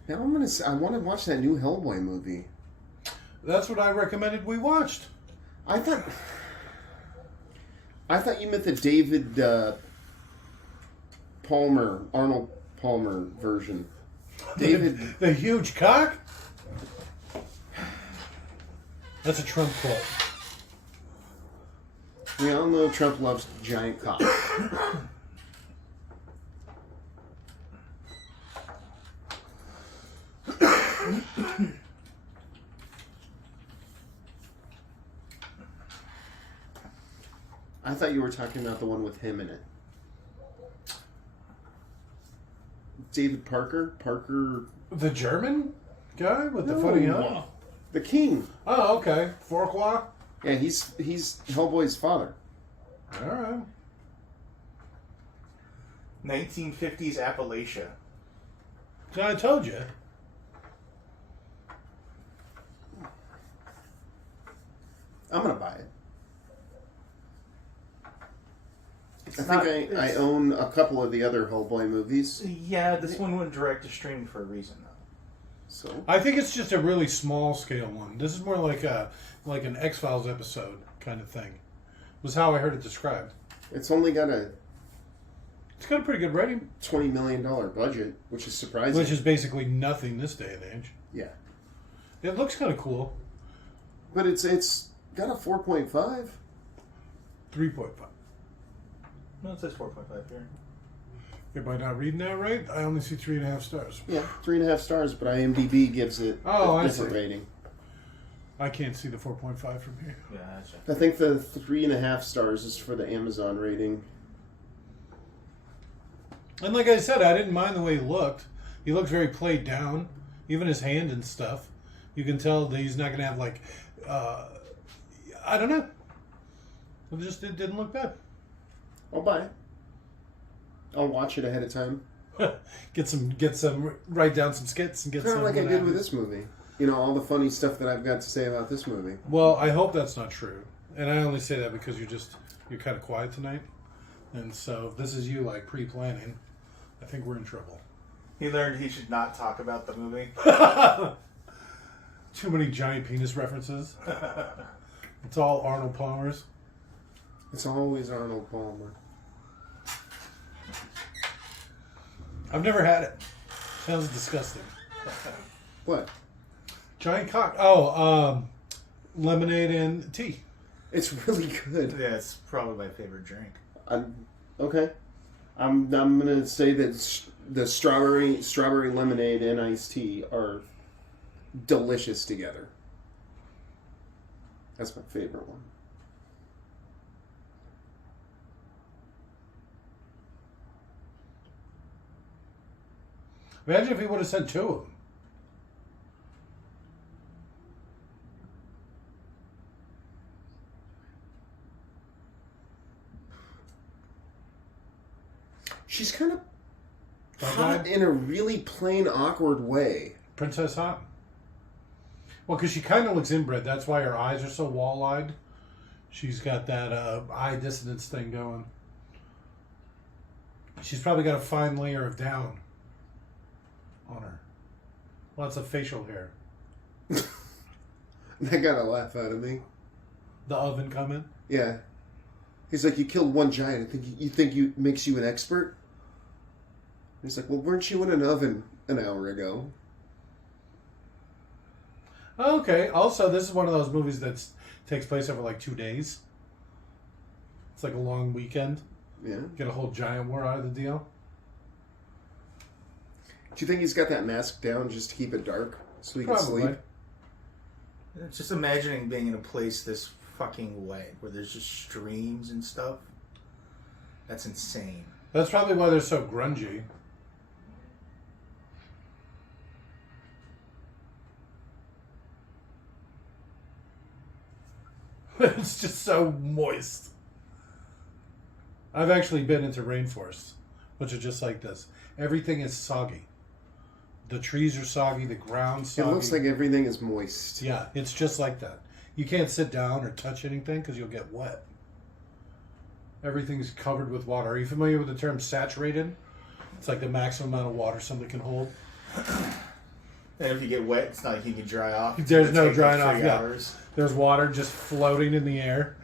Now I want to watch that new Hellboy movie. That's what I recommended we watched. I thought you meant the David Arnold Palmer version. David. The huge cock? That's a Trump quote. We all know Trump loves giant cock. I thought you were talking about the one with him in it. David Parker? The German guy with the funny hump? The King. Oh, okay. Fourquois? Yeah, he's Hellboy's father. All right. 1950s Appalachia. So I told you. I'm gonna buy it. It's I think I own a couple of the other Hellboy movies. Yeah, this one went direct to stream for a reason, though. So I think it's just a really small scale one. This is more like an X-Files episode kind of thing. Was how I heard it described. It's only got a It's got a pretty good rating. $20 million budget, which is surprising. Which is basically nothing this day and age. Yeah. It looks kind of cool. But it's got a 4.5. 3.5. No, it says 4.5 here. Am I not reading that right? I only see 3.5 stars. Yeah, 3.5 stars, but IMDb gives it Oh, a I different see. rating. I can't see the 4.5 from here. Yeah, that's it. I think the 3.5 stars is for the Amazon rating. And like I said, I didn't mind the way he looked. He looks very played down. Even his hand and stuff. You can tell that he's not going to have like... I don't know. It didn't look bad. I'll buy it. I'll watch it ahead of time. Get some, write down some skits and get Kind some... of like I did with whatever. this movie. You know, all the funny stuff that I've got to say about this movie. Well, I hope that's not true. And I only say that because you're kind of quiet tonight. And so if this is you like pre-planning, I think we're in trouble. He learned he should not talk about the movie. Too many giant penis references. It's all Arnold Palmer's. It's always Arnold Palmer. I've never had it. Sounds disgusting. What? Giant cock. Oh, lemonade and tea. It's really good. Yeah, it's probably my favorite drink. Okay. I'm gonna say that the strawberry lemonade and iced tea are delicious together. That's my favorite one. Imagine if he would have sent two of them. She's kind of Bug-eyed? hot in a really plain, awkward way. Princess Hot? Well, because she kind of looks inbred. That's why her eyes are so wall-eyed. She's got that eye dissonance thing going. She's probably got a fine layer of down on her. Lots of facial hair. That got a laugh out of me. The oven coming. Yeah. He's like, you killed one giant. You think makes you an expert? He's like, well, weren't you in an oven an hour ago? Okay. Also, this is one of those movies that takes place over like 2 days. It's like a long weekend. Yeah. Get a whole giant war out of the deal. Do you think he's got that mask down just to keep it dark so he can Probably. sleep? It's just imagining being in a place this fucking wet where there's just streams and stuff. That's insane. That's probably why they're so grungy. It's just so moist. I've actually been into rainforests, which are just like this. Everything is soggy. The trees are soggy, the ground's It soggy. looks like everything is moist. Yeah, it's just like that. You can't sit down or touch anything because you'll get wet. Everything's covered with water. Are you familiar with the term saturated? It's like the maximum amount of water somebody can hold. And if you get wet, it's not like you can dry off. It's There's gonna no take drying like off, 3 yeah. hours. There's water just floating in the air.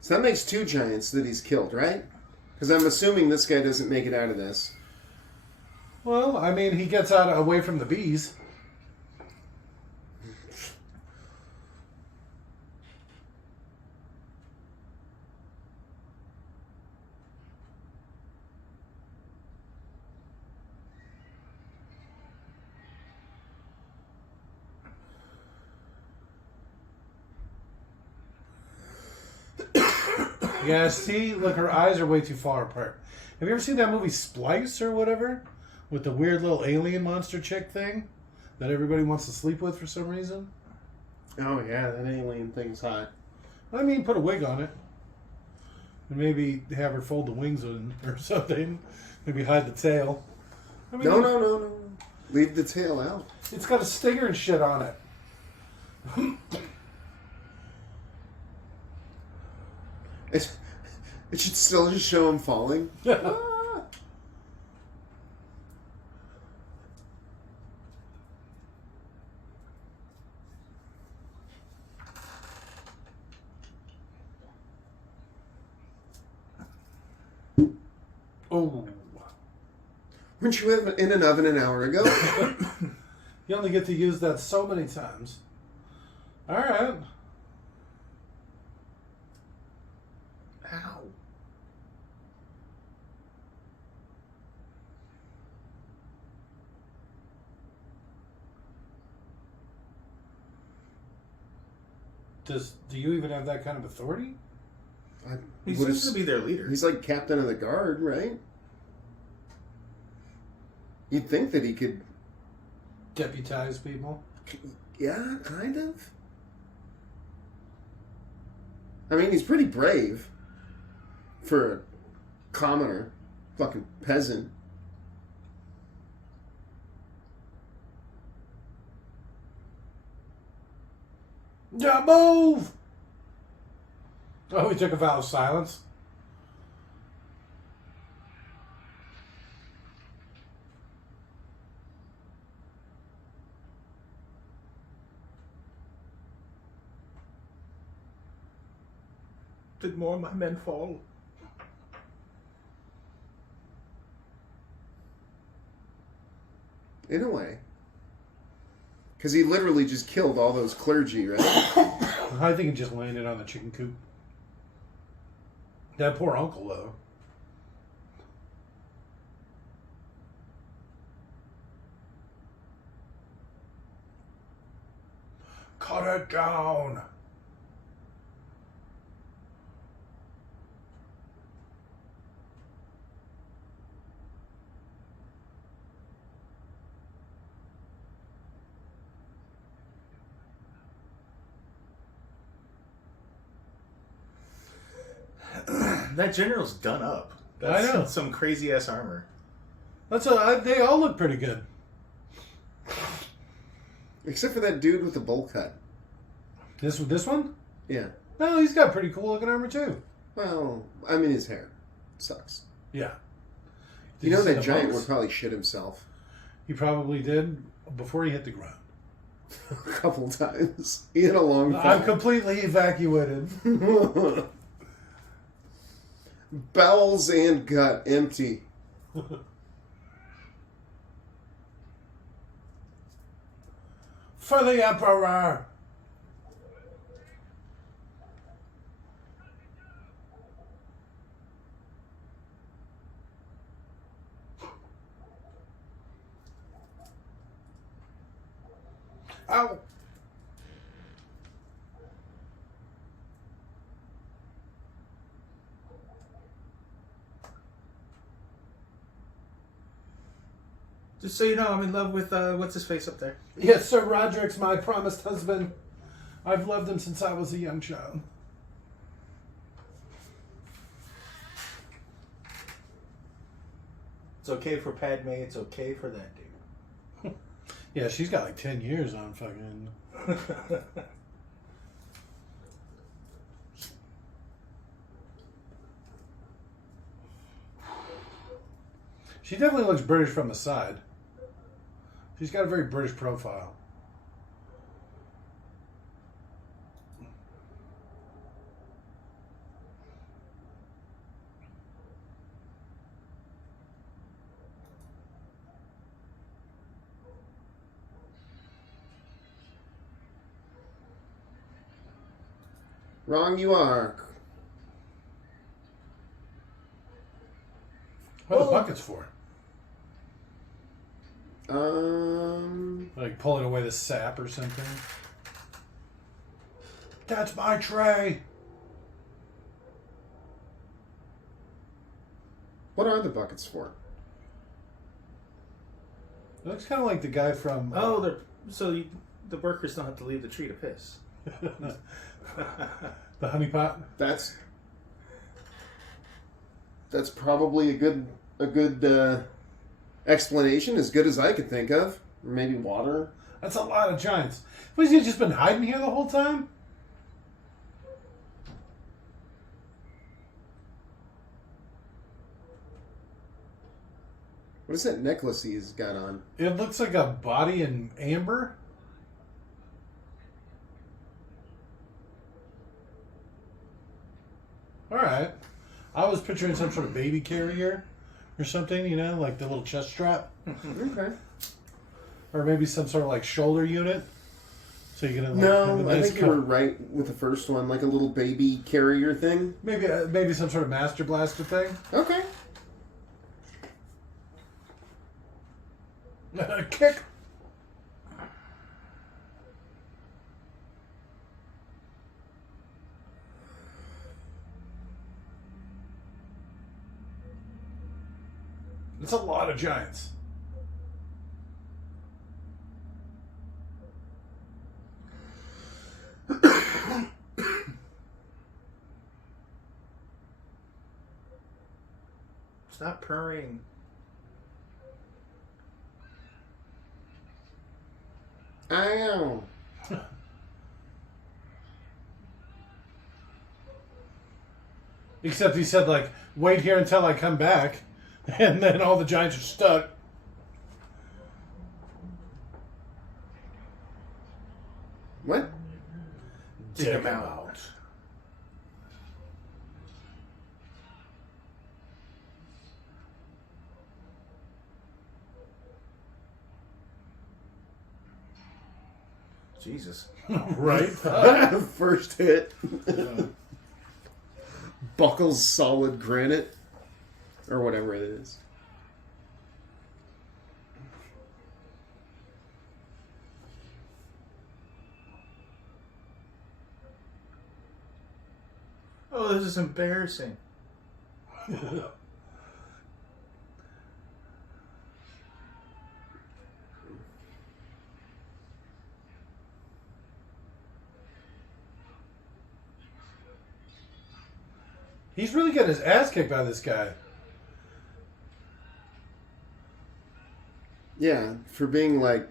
So that makes 2 giants that he's killed, right? Because I'm assuming this guy doesn't make it out of this. Well, I mean, he gets out away from the bees. Yeah, see, look, her eyes are way too far apart. Have you ever seen that movie Splice or whatever? With the weird little alien monster chick thing that everybody wants to sleep with for some reason? Oh, yeah, that alien thing's hot. I mean, put a wig on it. And maybe have her fold the wings in or something. Maybe hide the tail. I mean, No. Leave the tail out. It's got a stinger and shit on it. It should still just show him falling. Ah. Oh. Weren't you in an oven an hour ago? You only get to use that so many times. All right. Ow. Do you even have that kind of authority? He seems to be their leader. He's like captain of the guard, right? You'd think that he could... Deputize people? Yeah, kind of. I mean, he's pretty brave for a commoner, fucking peasant. Yeah, move! Oh, he took a vow of silence. Did more of my men fall? In a way. Because he literally just killed all those clergy, right? I think he just landed on the chicken coop. That poor uncle, though. Cut it down. That general's done up. That's I know. some crazy ass armor. They all look pretty good. Except for that dude with the bowl cut. This one? Yeah. No, he's got pretty cool looking armor too. Well, I mean, his hair sucks. Yeah. You know see that the giant bumps? would probably shit himself He probably did before he hit the ground. a couple times. He had a long fall. I'm completely evacuated. Bowels and gut empty. For the Emperor! Ow! Just so you know, I'm in love with what's his face up there. Yes, Sir Roderick's my promised husband. I've loved him since I was a young child. It's okay for Padme. It's okay for that dude. Yeah, she's got like 10 years on fucking... She definitely looks British from the side. She's got a very British profile. Wrong you are. What are the buckets for? Like pulling away the sap or something? That's my tray! What are the buckets for? It looks kind of like the guy from... Oh, the workers don't have to leave the tree to piss. the honey pot? That's probably a good explanation, as good as I could think of. Or maybe water. That's a lot of giants. What, has he just been hiding here the whole time? What is that necklace he's got on? It looks like a body in amber. Alright. I was picturing some sort of baby carrier or something, you know, like the little chest strap. Okay. Or maybe some sort of like shoulder unit. So you can like, have a No, I nice think you were right with the first one, like a little baby carrier thing. maybe some sort of master blaster thing. Okay. Kick. It's a lot of giants. Stop purring. Ow. Except he said, like, wait here until I come back. And then all the giants are stuck. What? Dig Dig him 'em out. out. Jesus. Right? First hit. Buckles solid granite. Or whatever it is. Oh, this is embarrassing. He's really getting his ass kicked by this guy. Yeah, for being like...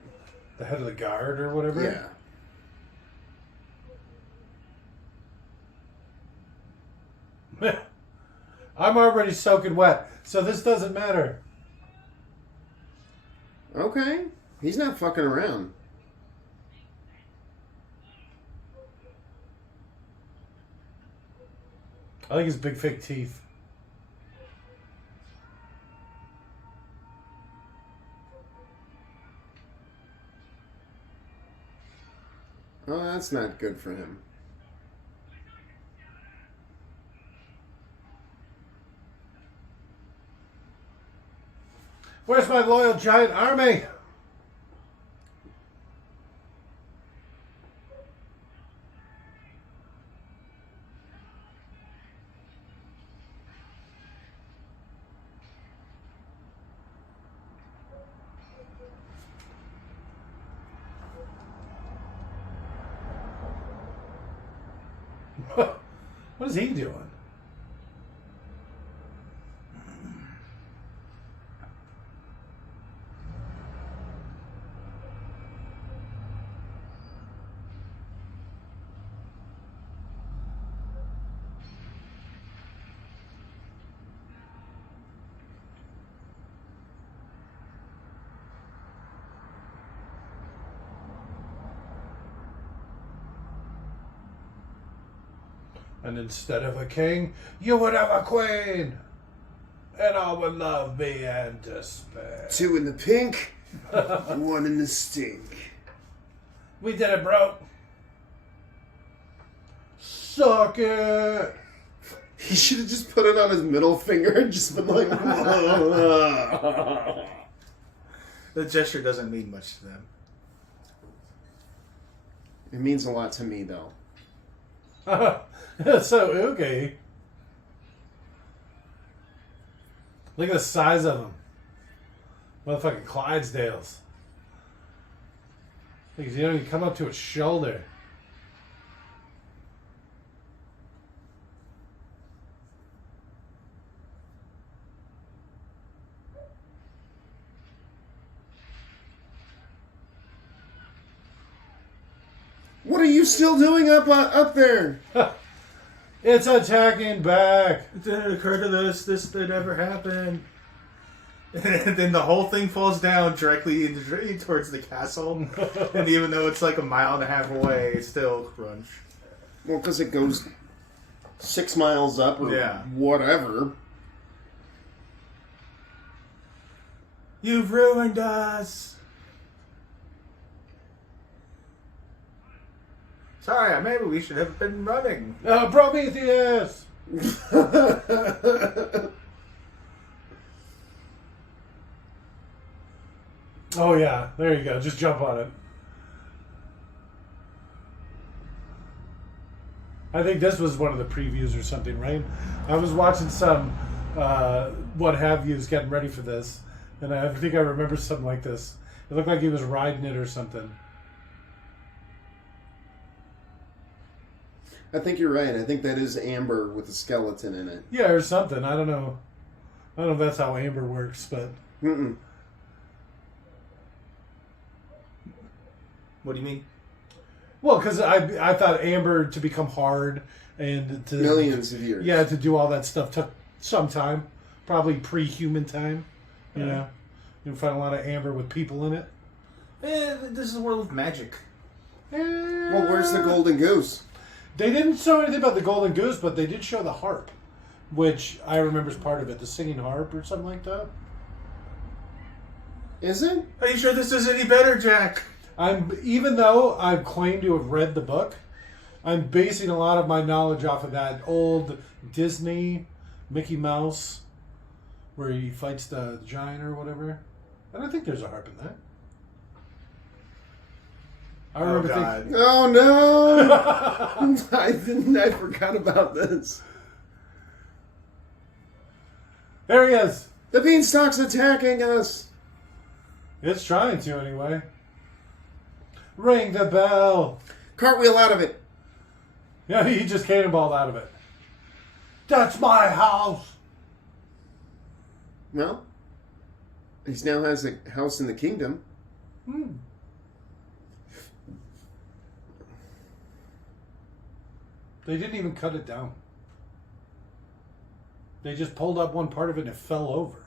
The head of the guard or whatever. Yeah. I'm already soaking wet, so this doesn't matter. Okay. He's not fucking around. I like his big fake teeth. Oh, that's not good for him. Where's my loyal giant army? What is he doing? And instead of a king, you would have a queen. And all would love be and despair. 2 in the pink, 1 in the stink. We did it, bro. Suck it. He should have just put it on his middle finger and just been like... The gesture doesn't mean much to them. It means a lot to me, though. So, okay. Look at the size of them. Motherfucking Clydesdales. Look, you don't even come up to its shoulder. What are you still doing up there? It's attacking back. It didn't occur to this that ever happened. And then the whole thing falls down directly towards the castle. And even though it's like a mile and a half away, it's still crunch. Well, because it goes 6 miles up or Yeah. whatever. You've ruined us. Sorry, maybe we should have been running. Prometheus! Oh yeah, there you go. Just jump on it. I think this was one of the previews or something, right? I was watching some what have yous getting ready for this, and I think I remember something like this. It looked like he was riding it or something. I think you're right. I think that is Amber with a skeleton in it. Yeah, or something. I don't know. I don't know if that's how Amber works, but Mm-mm. What do you mean? well, because I thought Amber to become hard and to Millions of years. yeah, to do all that stuff took some time, probably pre-human time. You know, you find a lot of amber with people in it. This is a world of magic. Well, where's the golden goose? They didn't show anything about the golden goose, but they did show the harp, which I remember as part of it, the singing harp or something like that. Is it? Are you sure this is any better, Jack? Even though I've claimed to have read the book, I'm basing a lot of my knowledge off of that old Disney Mickey Mouse, where he fights the giant or whatever. I don't think there's a harp in that. I remember thinking, Oh no! I forgot about this. there he is. The beanstalk's attacking us. It's trying to anyway. Ring the bell. Cartwheel out of it. Yeah, he just cannonballed out of it. That's my house. Well, he now has a house in the kingdom. They didn't even cut it down. They just pulled up one part of it and it fell over.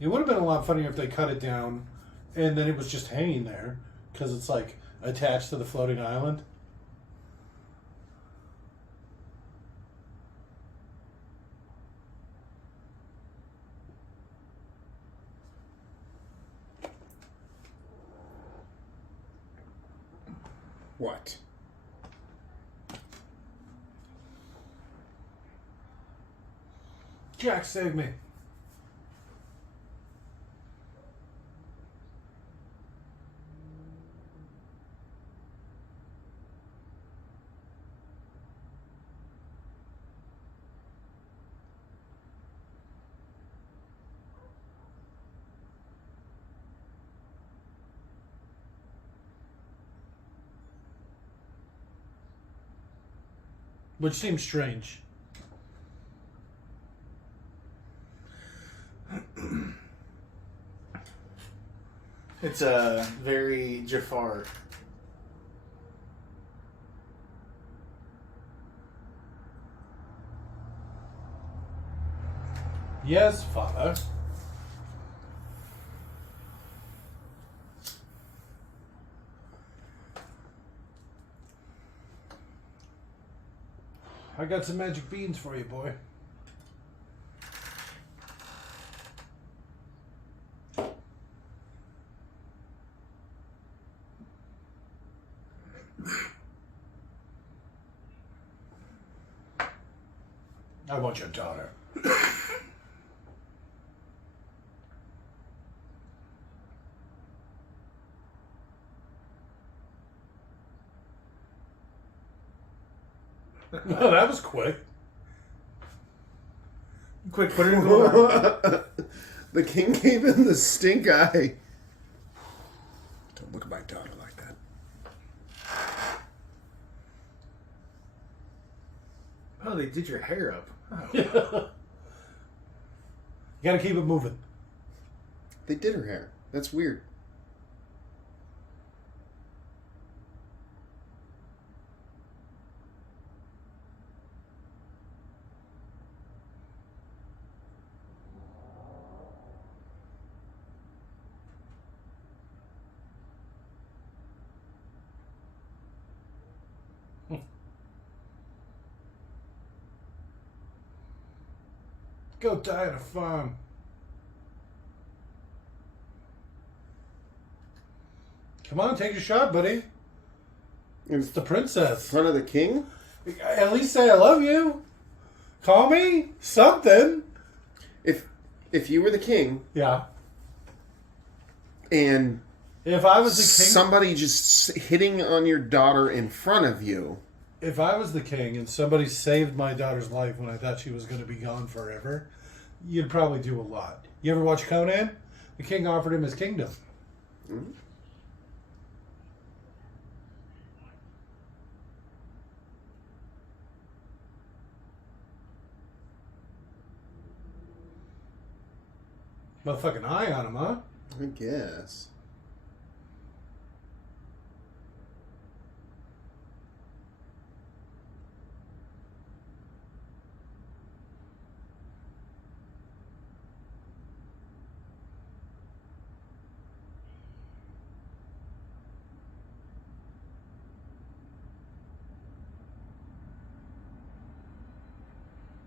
It would have been a lot funnier if they cut it down and then it was just hanging there because it's like attached to the floating island. What? Jack, save me. Which seems strange. It's very Jafar. Yes, Father. I got some magic beans for you, boy. I want your daughter. Oh, that was quick. Quick, put it in the The king gave him the stink eye. Don't look at my daughter like that. Oh, they did your hair up. Oh. You gotta keep it moving. They did her hair. That's weird. Go die on a farm. Come on, take your shot, buddy. It's the In princess. front of the king? At least say I love you. Call me something. If you were the king Yeah. and If I was the king, somebody just hitting on your daughter in front of you, if I was the king and somebody saved my daughter's life when I thought she was going to be gone forever, you'd probably do a lot. You ever watch Conan? The king offered him his kingdom. Mhm. Motherfucking eye on him, huh? I guess.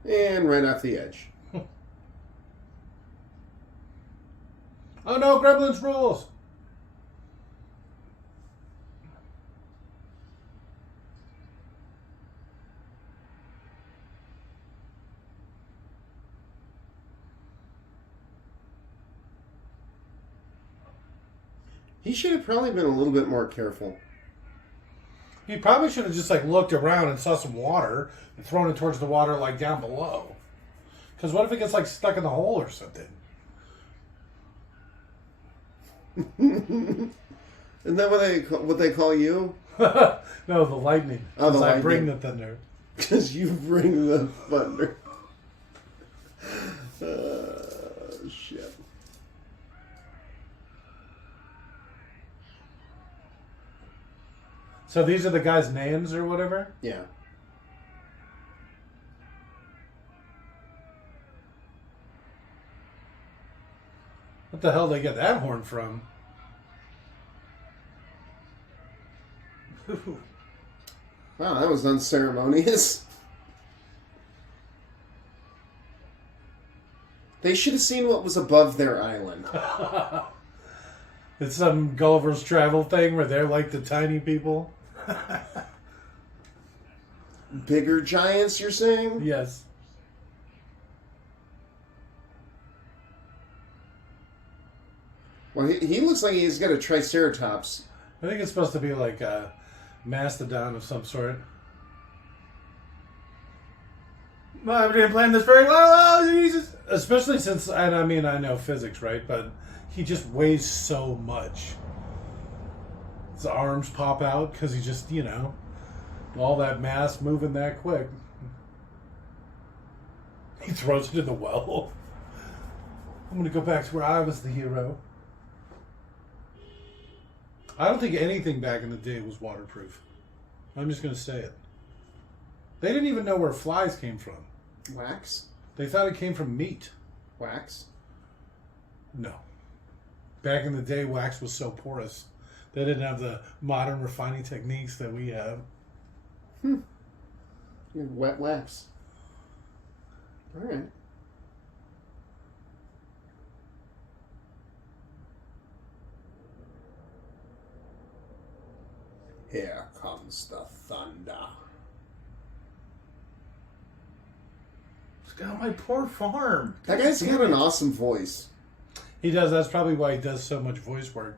And right off the edge. Oh no, Gremlins rules! He should have probably been a little bit more careful. He probably should have just like looked around and saw some water and thrown it towards the water like down below. Because what if it gets like stuck in the hole or something? Isn't that what they call you? No, the lightning. Oh, the 'Cause I lightning. bring the thunder. Because you bring the thunder. Shit. So these are the guys' names or whatever? Yeah. What the hell did they get that horn from? Wow, that was unceremonious. They should have seen what was above their island. It's some Gulliver's Travel thing where they're like the tiny people. Bigger giants, you're saying? Yes. Well, he looks like he's got a triceratops. I think it's supposed to be like a mastodon of some sort. Well, I didn't plan this very well. Oh, Jesus. Especially since, and I mean, I know physics, right? But he just weighs so much. His arms pop out because he just, all that mass moving that quick. He throws it in the well. I'm going to go back to where I was the hero. I don't think anything back in the day was waterproof. I'm just going to say it. They didn't even know where flies came from. Wax? They thought it came from meat. Wax? No. Back in the day, wax was so porous. They didn't have the modern refining techniques that we have. Wet wax. All right. Here comes the thunder. It's got my poor farm. That guy's got an awesome voice. He does. That's probably why he does so much voice work.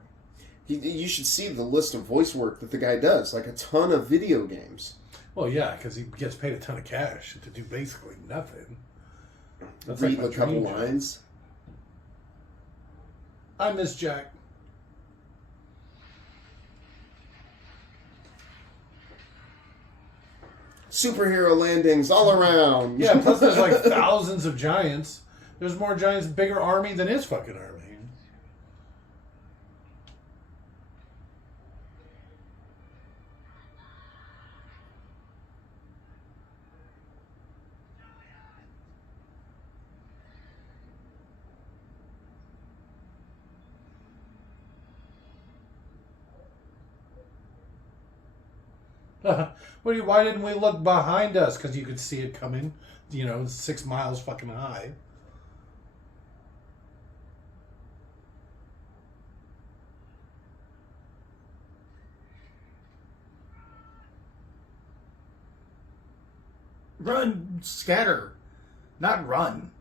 You should see the list of voice work that the guy does. Like a ton of video games. Well, yeah, because he gets paid a ton of cash to do basically nothing. That's Read my a couple dream job. lines. I miss Jack. Superhero landings all around. Yeah, plus there's like thousands of giants. There's more giants, bigger army than his fucking army. Why didn't we look behind us? Because you could see it coming, 6 miles fucking high. Run, scatter, not run.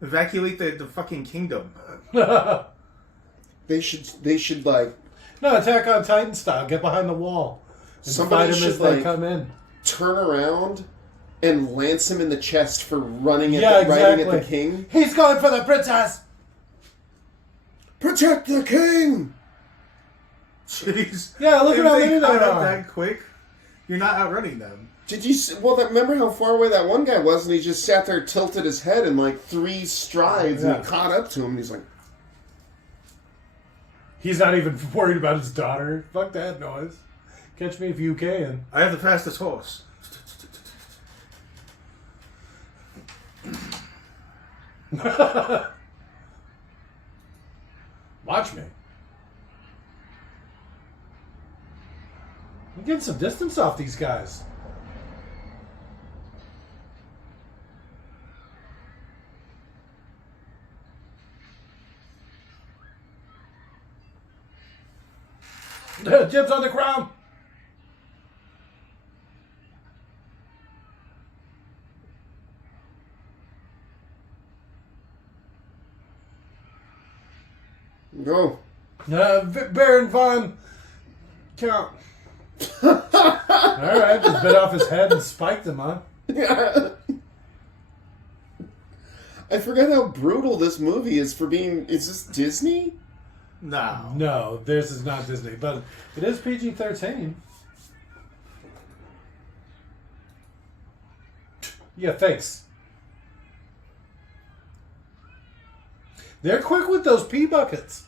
Evacuate the fucking kingdom. They should like No, Attack on Titan style. Get behind the wall. And somebody fight them should as they like come in. turn around and lance him in the chest for riding at the king. He's going for the princess. Protect the king! Jeez. Yeah, look at how many cut there up are. that quick. You're not outrunning them. Did you see, remember how far away that one guy was, and he just sat there, tilted his head in like 3 strides, and he caught up to him, and he's like, He's not even worried about his daughter. Fuck that noise. Catch me if you can. I have the fastest horse. Watch me. I'm getting some distance off these guys. Jib's on the ground. go. Baron von Count. Alright, just bit off his head and spiked him, huh? Yeah. I forgot how brutal this movie is for being... Is this Disney? No. No, this is not Disney, but it is PG-13. Yeah, thanks. They're quick with those pee buckets.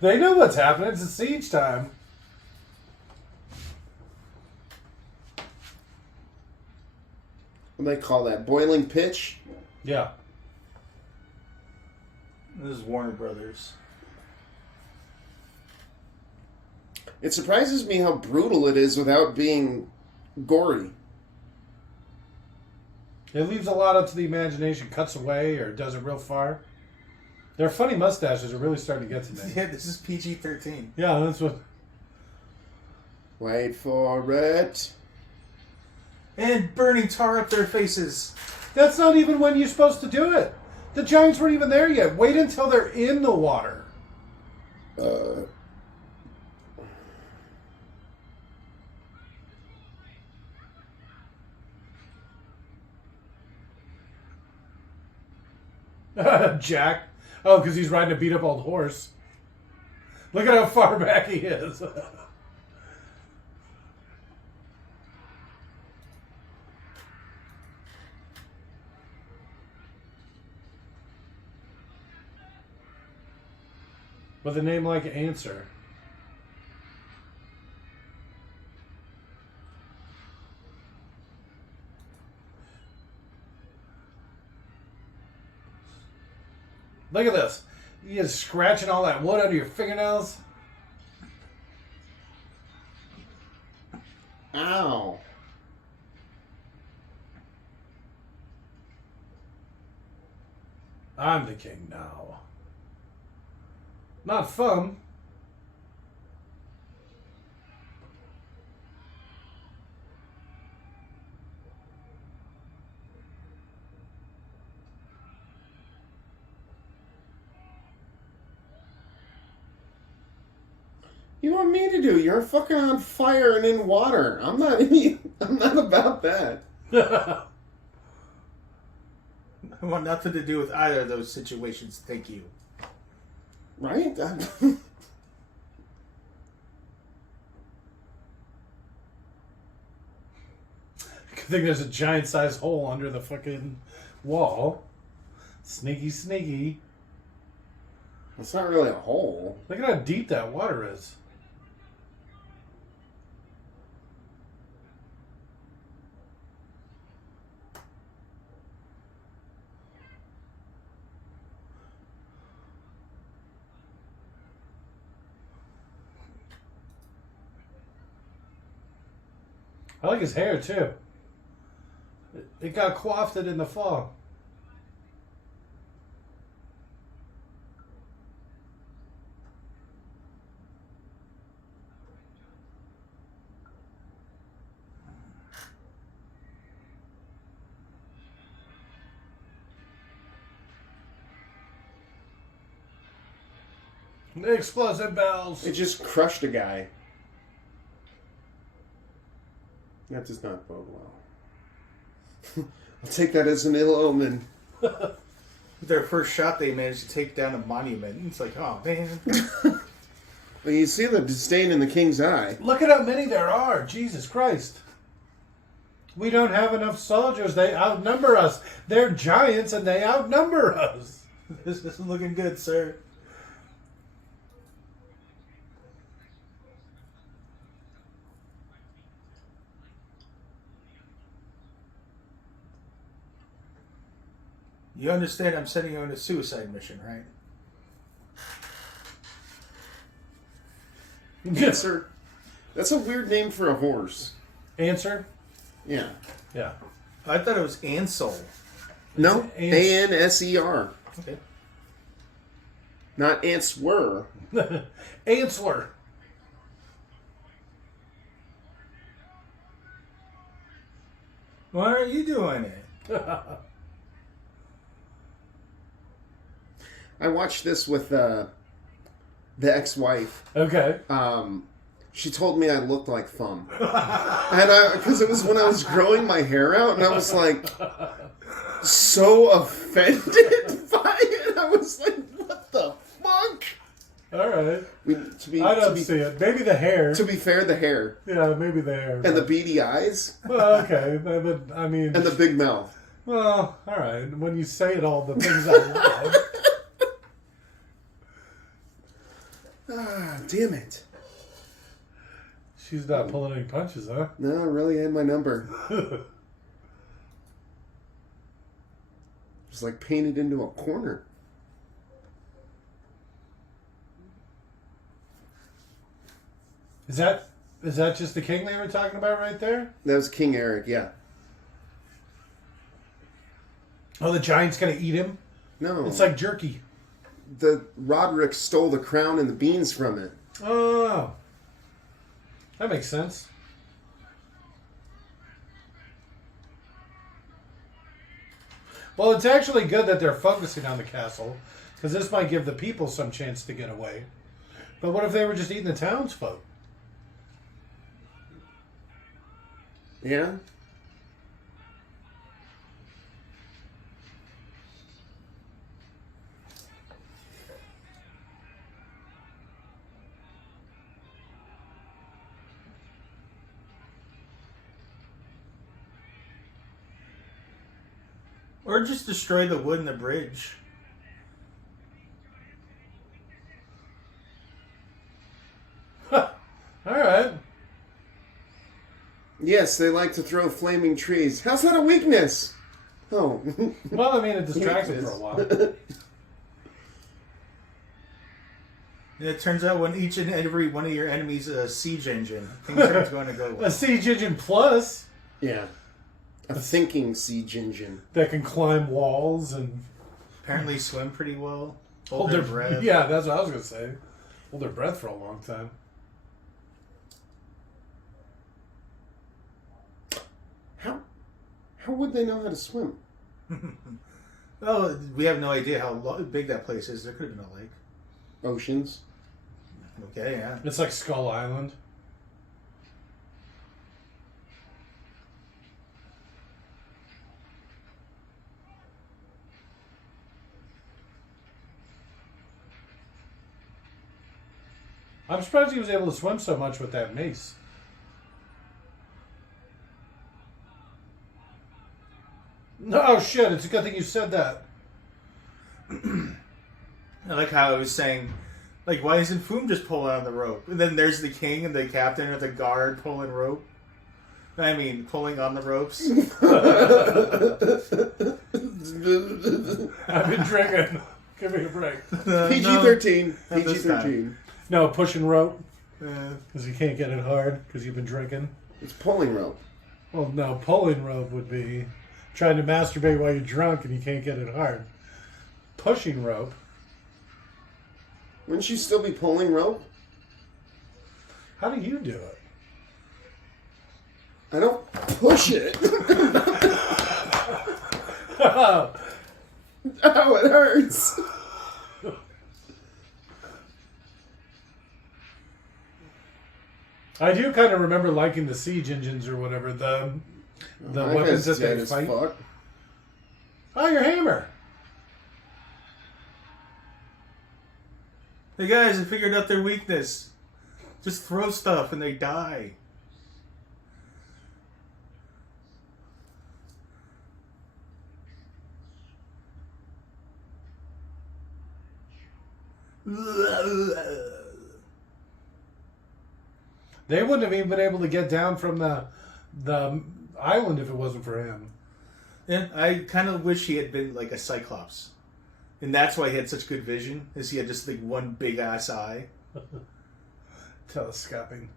They know what's happening. It's a siege time. What do they call that? Boiling pitch? Yeah. This is Warner Brothers. It surprises me how brutal it is without being gory. It leaves a lot up to the imagination. Cuts away or does it real far. Their funny mustaches are really starting to get to me. Yeah, this is PG-13. Yeah, that's what... Wait for it. And burning tar up their faces. That's not even when you're supposed to do it. The giants weren't even there yet. Wait until they're in the water. Jack. Oh, because he's riding a beat-up old horse. Look at how far back he is. With a name like Answer. Look at this. You just scratching all that wood under your fingernails. Ow. I'm the king now. Not fun. You want me to do? You're fucking on fire and in water. I'm not about that. I want nothing to do with either of those situations, thank you. Right? I think there's a giant-sized hole under the fucking wall. Sneaky, sneaky. It's not really a hole. Look at how deep that water is. I like his hair, too. It got coiffed in the fall. Explosive bells. It just crushed a guy. That does not bode well. I'll take that as an ill omen. Their first shot, they managed to take down a monument. It's like, oh man. Well, you see the disdain in the king's eye. Look at how many there are. Jesus Christ. We don't have enough soldiers. They outnumber us. They're giants and they outnumber us. This isn't looking good, sir. You understand I'm sending you on a suicide mission, right? Answer. That's a weird name for a horse. Answer? Yeah. Yeah. I thought it was Ansel. No. Anser. Okay. Not Answer. Answer. Why are you doing it? I watched this with the ex-wife. Okay. She told me I looked like Thumb. And because it was when I was growing my hair out, and I was like so offended by it. I was like, what the fuck? All right. I I don't see it. Maybe the hair. To be fair, the hair. Yeah, maybe the hair. And the beady eyes. Well, okay. But, I mean... And the big mouth. Well, all right. When you say it all, the things out loud. Ah, damn it. She's not pulling any punches, huh? No, I really had my number. Just like painted into a corner. Is that just the king they were talking about right there? That was King Eric, yeah. Oh, the giant's gonna eat him? No. It's like jerky. The Roderick stole the crown and the beans from it. Oh. That makes sense. Well, it's actually good that they're focusing on the castle, because this might give the people some chance to get away. But what if they were just eating the townsfolk? Yeah? Or just destroy the wood in the bridge. All right. Yes, they like to throw flaming trees. How's that a weakness? Oh. Well, I mean, it distracts them for a while. And it turns out when each and every one of your enemies a siege engine, things aren't going to go well. A siege engine plus Yeah. A thinking siege engine. that can climb walls and Apparently swim pretty well. Hold their breath. Yeah, that's what I was gonna say. Hold their breath for a long time. How would they know how to swim? Well, we have no idea how big that place is. There could have been a lake. Oceans. Okay, yeah. It's like Skull Island. I'm surprised he was able to swim so much with that mace. No, oh shit, it's a good thing you said that. I like how I was saying, like, why isn't Foom just pulling on the rope? And then there's the king and the captain or the guard pulling rope. I mean, pulling on the ropes. I've been drinking. Give me a break. PG-13. not this PG-13. No, pushing rope. Because you can't get it hard because you've been drinking. It's pulling rope. Well, no, pulling rope would be trying to masturbate while you're drunk and you can't get it hard. Pushing rope. Wouldn't you still be pulling rope? How do you do it? I don't push it. Oh, Oh, it hurts. I do kind of remember liking the siege engines or whatever, the weapons that they fight. Fuck. Oh, your hammer. Hey guys, I figured out their weakness. Just throw stuff and they die. They wouldn't have even been able to get down from the island if it wasn't for him. Yeah, I kind of wish he had been like a Cyclops. And that's why he had such good vision, is he had just like one big ass eye. Telescoping.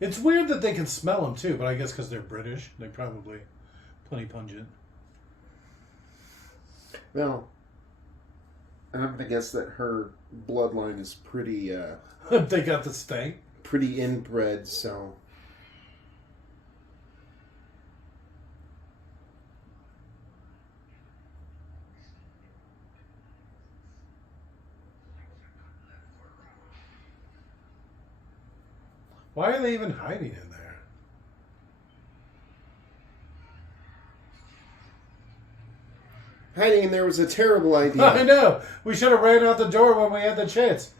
It's weird that they can smell them too, but I guess because they're British, they're probably plenty pungent. Well, I'm going to guess that her bloodline is pretty, They got the stank. pretty inbred, so... Why are they even hiding in there? Hiding in there was a terrible idea. I know. We should have ran out the door when we had the chance.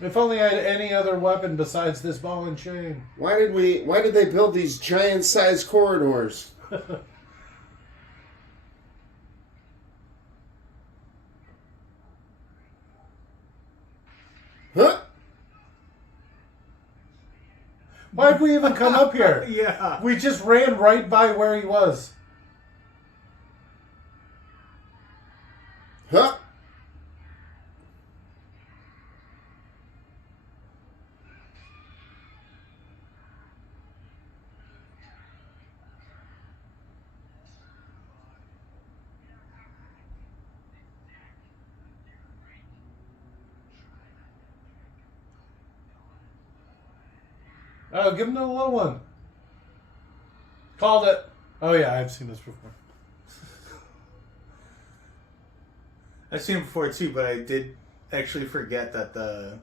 If only I had any other weapon besides this ball and chain. Why did they build these giant-sized corridors? Huh? Why'd we even come up here? Yeah. We just ran right by where he was. Huh? Oh, give him the little one. Called it. Oh yeah, I've seen this before. I've seen it before too, but I did actually forget that the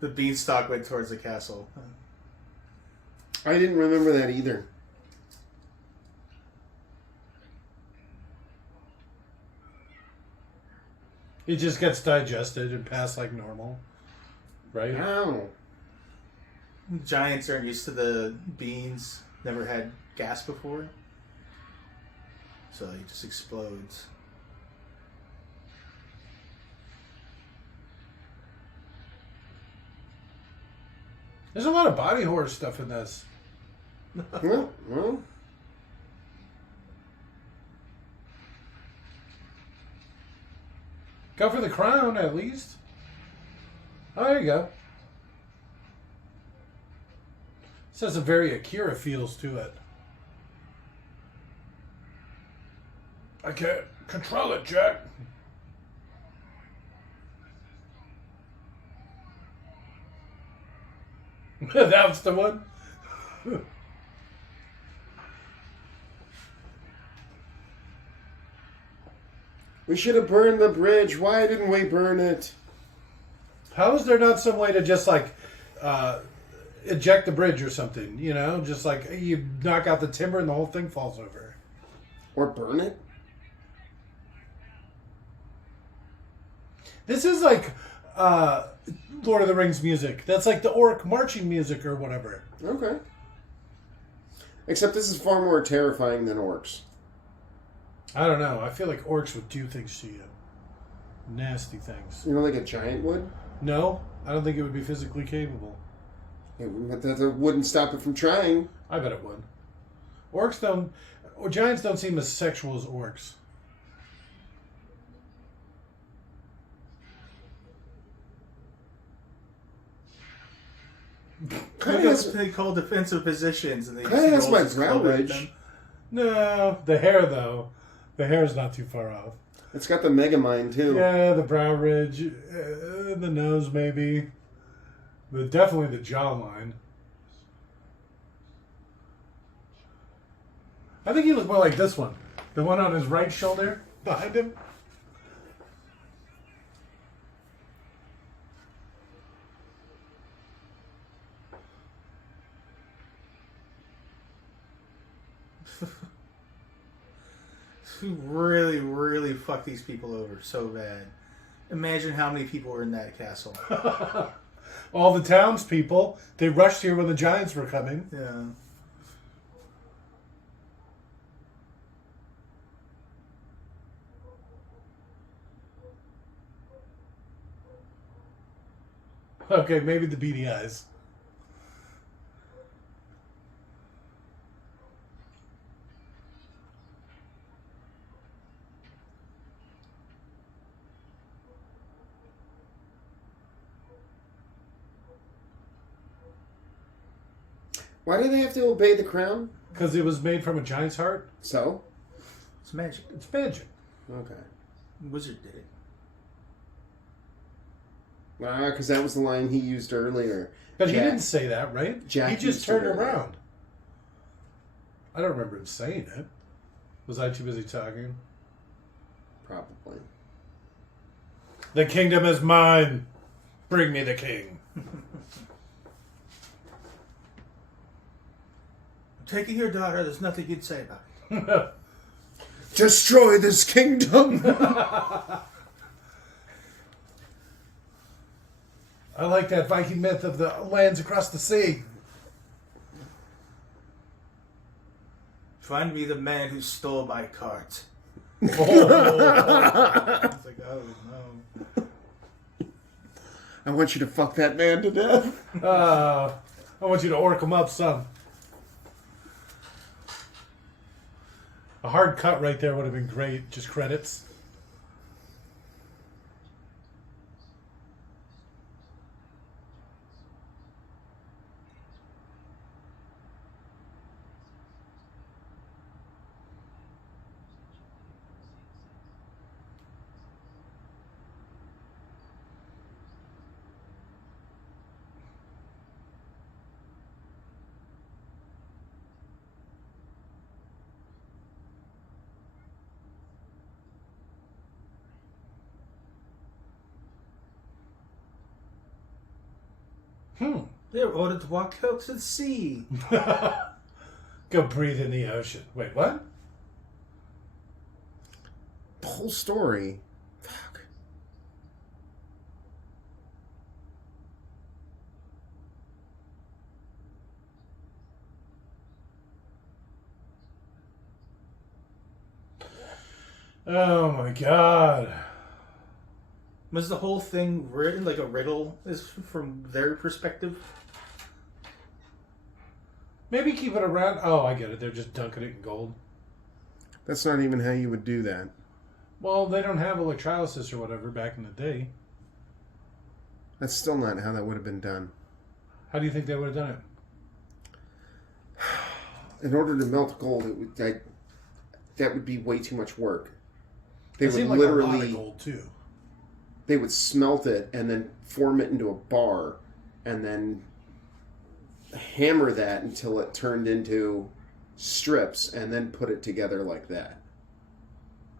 beanstalk went towards the castle. I didn't remember that either. It just gets digested and passed like normal. Right? Ow. Giants aren't used to the beans. Never had gas before. So he just explodes. There's a lot of body horror stuff in this. Well, Go for the crown, at least. Oh, there you go. This has a very Akira feels to it. I can't control it, Jack. That was the one. we should have burned the bridge. Why didn't we burn it? How is there not some way to just like eject the bridge or something? You know, just like you knock out the timber and the whole thing falls over. Or burn it? This is like Lord of the Rings music. That's like the orc marching music or whatever. Okay. Except this is far more terrifying than orcs. I don't know. I feel like orcs would do things to you. Nasty things. You know, like a giant would? No, I don't think it would be physically capable. That wouldn't stop it from trying. I bet it would. Orcs don't... Or giants don't seem as sexual as orcs. They call defensive positions, and they Kinda has roll my his brow club at ridge. them. No, the hair though. The hair's not too far off. It's got the Megamind too. Yeah, the brow ridge, the nose maybe, definitely the jawline. I think he looked more like this one, the one on his right shoulder behind him. We really, really fucked these people over so bad. Imagine how many people were in that castle. All the townspeople, they rushed here when the giants were coming. Yeah. Okay, maybe the beady eyes. Why do they have to obey the crown? Because it was made from a giant's heart. So? It's magic. It's magic. Okay. Wizard did it. Because that was the line he used earlier. But he Jack- didn't say that, right? Jack he just used turned it earlier. around. I don't remember him saying it. Was I too busy talking? Probably. The kingdom is mine. Bring me the king. Taking your daughter, there's nothing you'd say about it. Destroy this kingdom! I like that Viking myth of the lands across the sea. Find me the man who stole my cart. Oh. It's like, oh no. I want you to fuck that man to death. I want you to orc him up, son. A hard cut right there would have been great. Just credits. They were ordered to walk out to the sea. Go breathe in the ocean. Wait, what? The whole story. Fuck. Oh my god. Was the whole thing written like a riddle? Is from their perspective? Maybe keep it around. Oh, I get it. They're just dunking it in gold. That's not even how you would do that. Well, they don't have electrolysis or whatever back in the day. That's still not how that would have been done. How do you think they would have done it? In order to melt gold, it would that would be way too much work. They It would seemed like a lot of literally gold too. they would smelt it and then form it into a bar and then hammer that until it turned into strips and then put it together like that.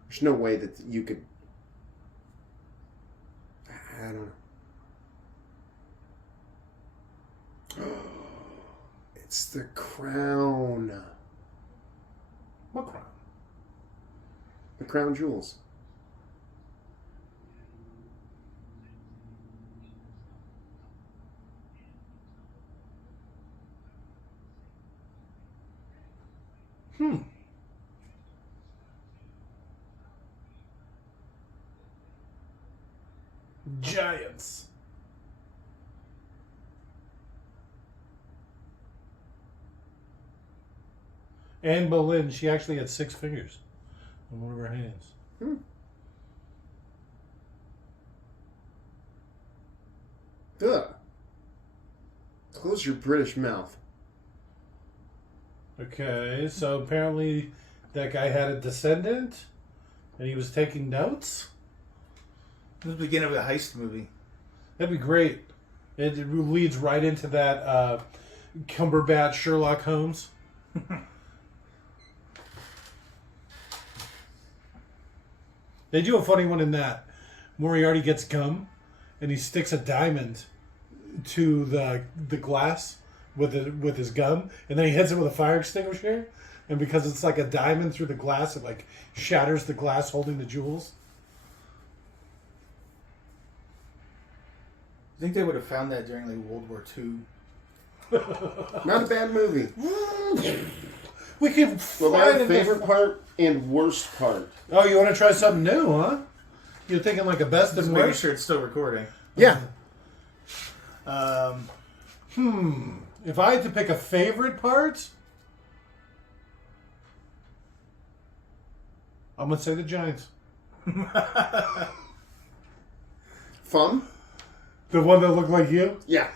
There's no way that you could. I don't know. It's the crown. What crown? The crown jewels. Giants. Anne Boleyn, she actually had 6 fingers on one of her hands. Ugh. Close your British mouth. Okay, so apparently that guy had a descendant and he was taking notes. It was the beginning of a heist movie. That'd be great. It leads right into that Cumberbatch Sherlock Holmes. They do a funny one in that. Moriarty gets gum and he sticks a diamond to the glass with his gum, and then he hits it with a fire extinguisher. And because it's like a diamond through the glass, it like shatters the glass holding the jewels. I think they would have found that during like World War II. Not a bad movie. We can Well, find my favorite part and worst part. Oh, you want to try something new, huh? You're thinking like a best Just and making worst? sure it's still recording. Yeah. If I had to pick a favorite part, I'm going to say the Giants. Fun? The one that looked like you? Yeah.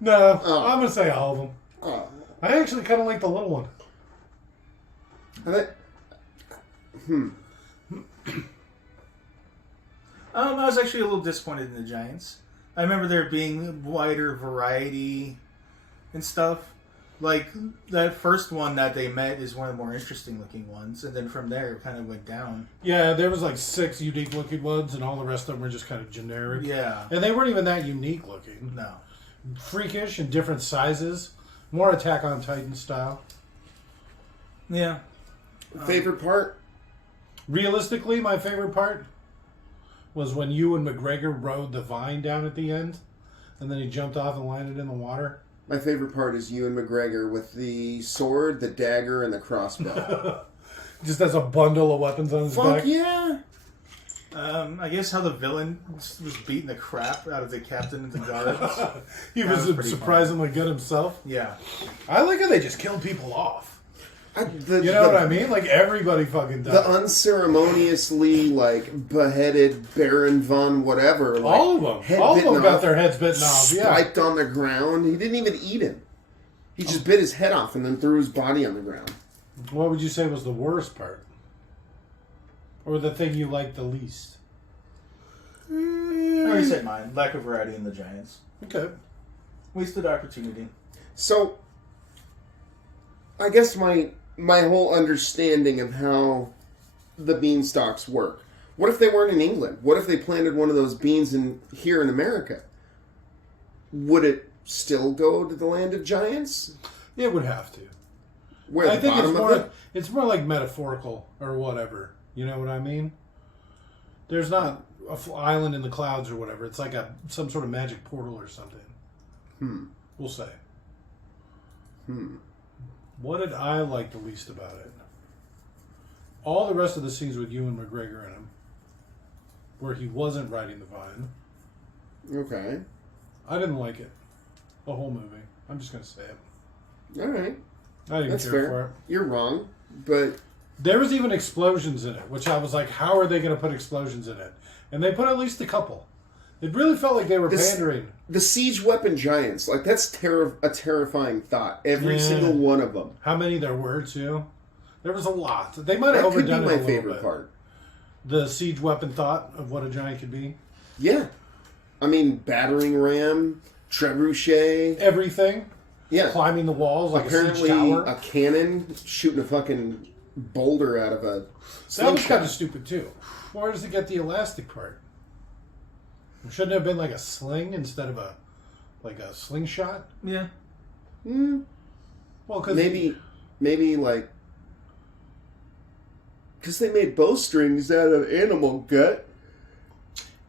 No, Oh. I'm going to say all of them. Oh. I actually kind of like the little one. I was actually a little disappointed in the Giants. I remember there being wider variety and stuff. Like, that first one that they met is one of the more interesting looking ones, and then from there it kind of went down. Yeah, there was like 6 unique looking ones, and all the rest of them were just kind of generic. Yeah. And they weren't even that unique looking. No. Freakish in different sizes. More Attack on Titan style. Yeah. Favorite part? Realistically, my favorite part was when Ewan McGregor rode the vine down at the end, and then he jumped off and landed in the water. My favorite part is Ewan McGregor with the sword, the dagger, and the crossbow. Just as a bundle of weapons on his Fuck back. yeah! I guess how the villain was beating the crap out of the captain and the guards. He That was was pretty surprisingly good himself. Yeah. I like how they just killed people off. You You know what I mean? Like, everybody fucking died. The unceremoniously, like, beheaded Baron von whatever. Like, all of them. head All of them bitten got off, their heads bitten off, yeah. Spiked on the ground. He didn't even eat him. He just bit his head off and then threw his body on the ground. What would you say was the worst part? Or the thing you liked the least? I already said mine. Lack of variety in the Giants. Okay. Wasted opportunity. So, I guess my whole understanding of how the beanstalks work. What if they weren't in England? What if they planted one of those beans here in America? Would it still go to the land of giants? It would have to. Where I the think bottom of it? it's more like metaphorical or whatever. You know what I mean? There's not an island in the clouds or whatever. It's like some sort of magic portal or something. We'll say. What did I like the least about it? All the rest of the scenes with Ewan McGregor in them, where he wasn't riding the vine. Okay. I didn't like it. The whole movie. I'm just going to say it. All right. I didn't That's care fair. for it. You're wrong, but There was even explosions in it, which I was like, how are they going to put explosions in it? And they put at least a couple. It really felt like they were pandering. the siege weapon giants, like that's a terrifying thought. Every Yeah. single one of them. How many there were, too? There was a lot. They might have That could be overdone it a my little favorite bit. part. The siege weapon thought of what a giant could be. Yeah. I mean, battering ram, trebuchet. Everything. Yeah. Climbing the walls like Apparently, a siege tower. a cannon shooting a fucking boulder out of a That was slingshot. kind of stupid, too. Where does it get the elastic part? Shouldn't it have been like a sling instead of a slingshot? Yeah. Well, because Maybe like, because they made bowstrings out of animal gut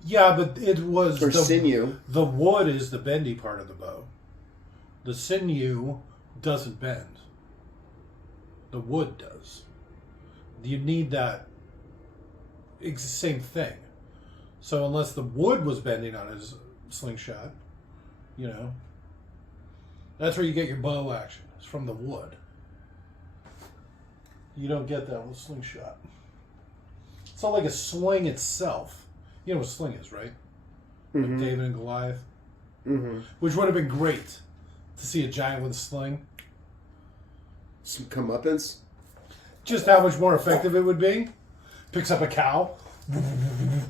yeah, but it was or sinew. The wood is the bendy part of the bow. The sinew doesn't bend. The wood does. You need that. It's the same thing. So unless the wood was bending on his slingshot, you know, that's where you get your bow action. It's from the wood. You don't get that with a slingshot. It's not like a sling itself. You know what a sling is, right? Like David and Goliath. Mm-hmm. Which would have been great to see a giant with a sling. Some comeuppance. Just how much more effective it would be. Picks up a cow.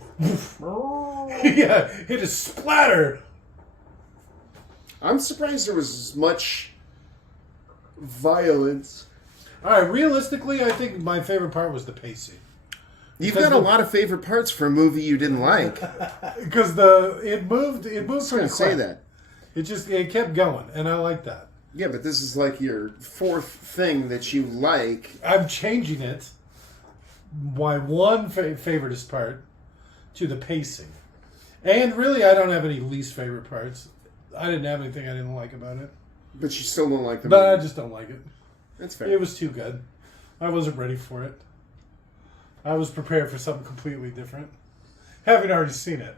Yeah, it is splatter. I'm surprised there was as much violence. All right, realistically, I think my favorite part was the pacing. You've Because got a lot of favorite parts for a movie you didn't like. Because it moved I was pretty going to say quick. that. It kept going, and I like that. Yeah, but this is like your fourth thing that you like. I'm changing it. My one favoriteest part to the pacing. And really, I don't have any least favorite parts. I didn't have anything I didn't like about it. But you still don't like the But movie. I just don't like it. That's fair. It was too good. I wasn't ready for it. I was prepared for something completely different. Having already seen it.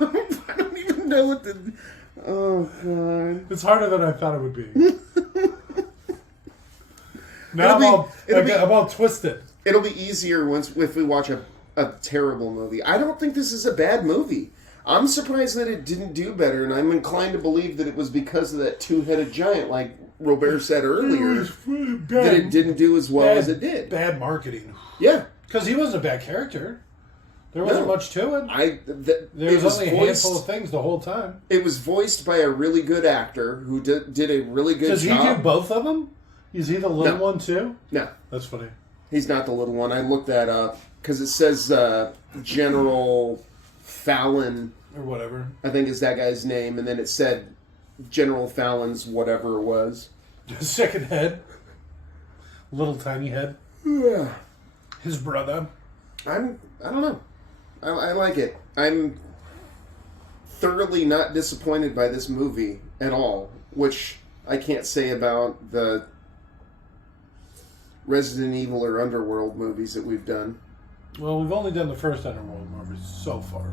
I don't even know what the... Oh, God. It's harder than I thought it would be. Now I'm all twisted. It'll be easier if we watch a terrible movie. I don't think this is a bad movie. I'm surprised that it didn't do better, and I'm inclined to believe that it was because of that two-headed giant, like Robert said earlier, that it didn't do as well as it did. Bad marketing. Yeah. Because he wasn't a bad character. There wasn't much to it. There was only a handful of things the whole time. It was voiced by a really good actor who did a really good job. Does he do both of them? Is he the little one too? No. That's funny. He's not the little one. I looked that up because it says General Fallon, or whatever. I think is that guy's name, and then it said General Fallon's whatever it was. Second head. Little tiny head. Yeah. His brother. I don't know. I like it. I'm thoroughly not disappointed by this movie at all, which I can't say about the Resident Evil or Underworld movies that we've done. Well, we've only done the first Underworld movie so far.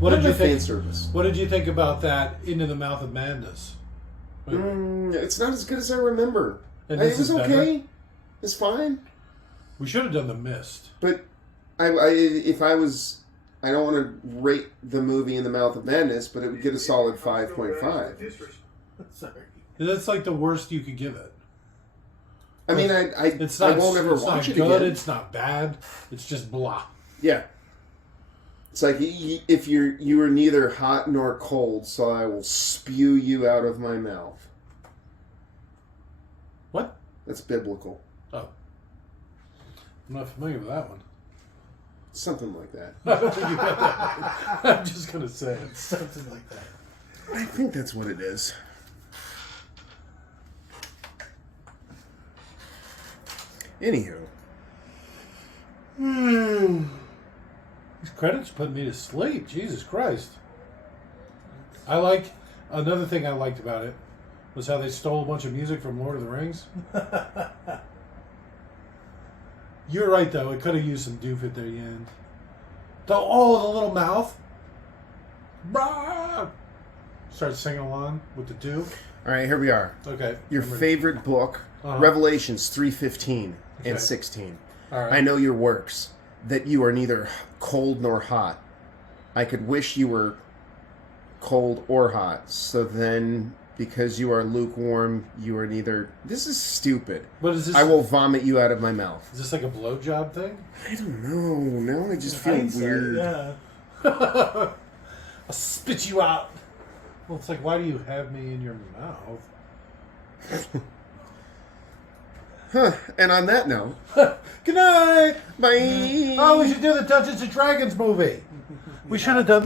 What did you think? Service. What did you think about that Into the Mouth of Madness? It's not as good as I remember. And It this was is okay. better? It's fine. We should have done The Mist. But if I was, I don't want to rate the movie In the Mouth of Madness, but it would get a solid 5.5. Sorry. That's like the worst you could give it. I mean, I won't ever watch it good, again. It's not bad. It's just blah. Yeah. It's like if you are neither hot nor cold, so I will spew you out of my mouth. What? That's biblical. Oh. I'm not familiar with that one. Something like that. I don't think you got that right. I'm just going to say it. Something like that. I think that's what it is. Anywho. These credits put me to sleep. Jesus Christ. Another thing I liked about it was how they stole a bunch of music from Lord of the Rings. You're right, though. It could have used some doof at the end. The little mouth. Bah! Start singing along with the doof. All right, here we are. Okay. Your favorite book, Revelations 3:15 and 16. All right. I know your works, that you are neither cold nor hot. I could wish you were cold or hot. So then, because you are lukewarm, you are neither... This is stupid. But is this, I will vomit you out of my mouth. Is this like a blowjob thing? I don't know. Now I just feel weird. Yeah. I'll spit you out. Well, it's like, why do you have me in your mouth? Huh. And on that note... Good night! Bye! Oh, we should do the Dungeons & Dragons movie. We should have done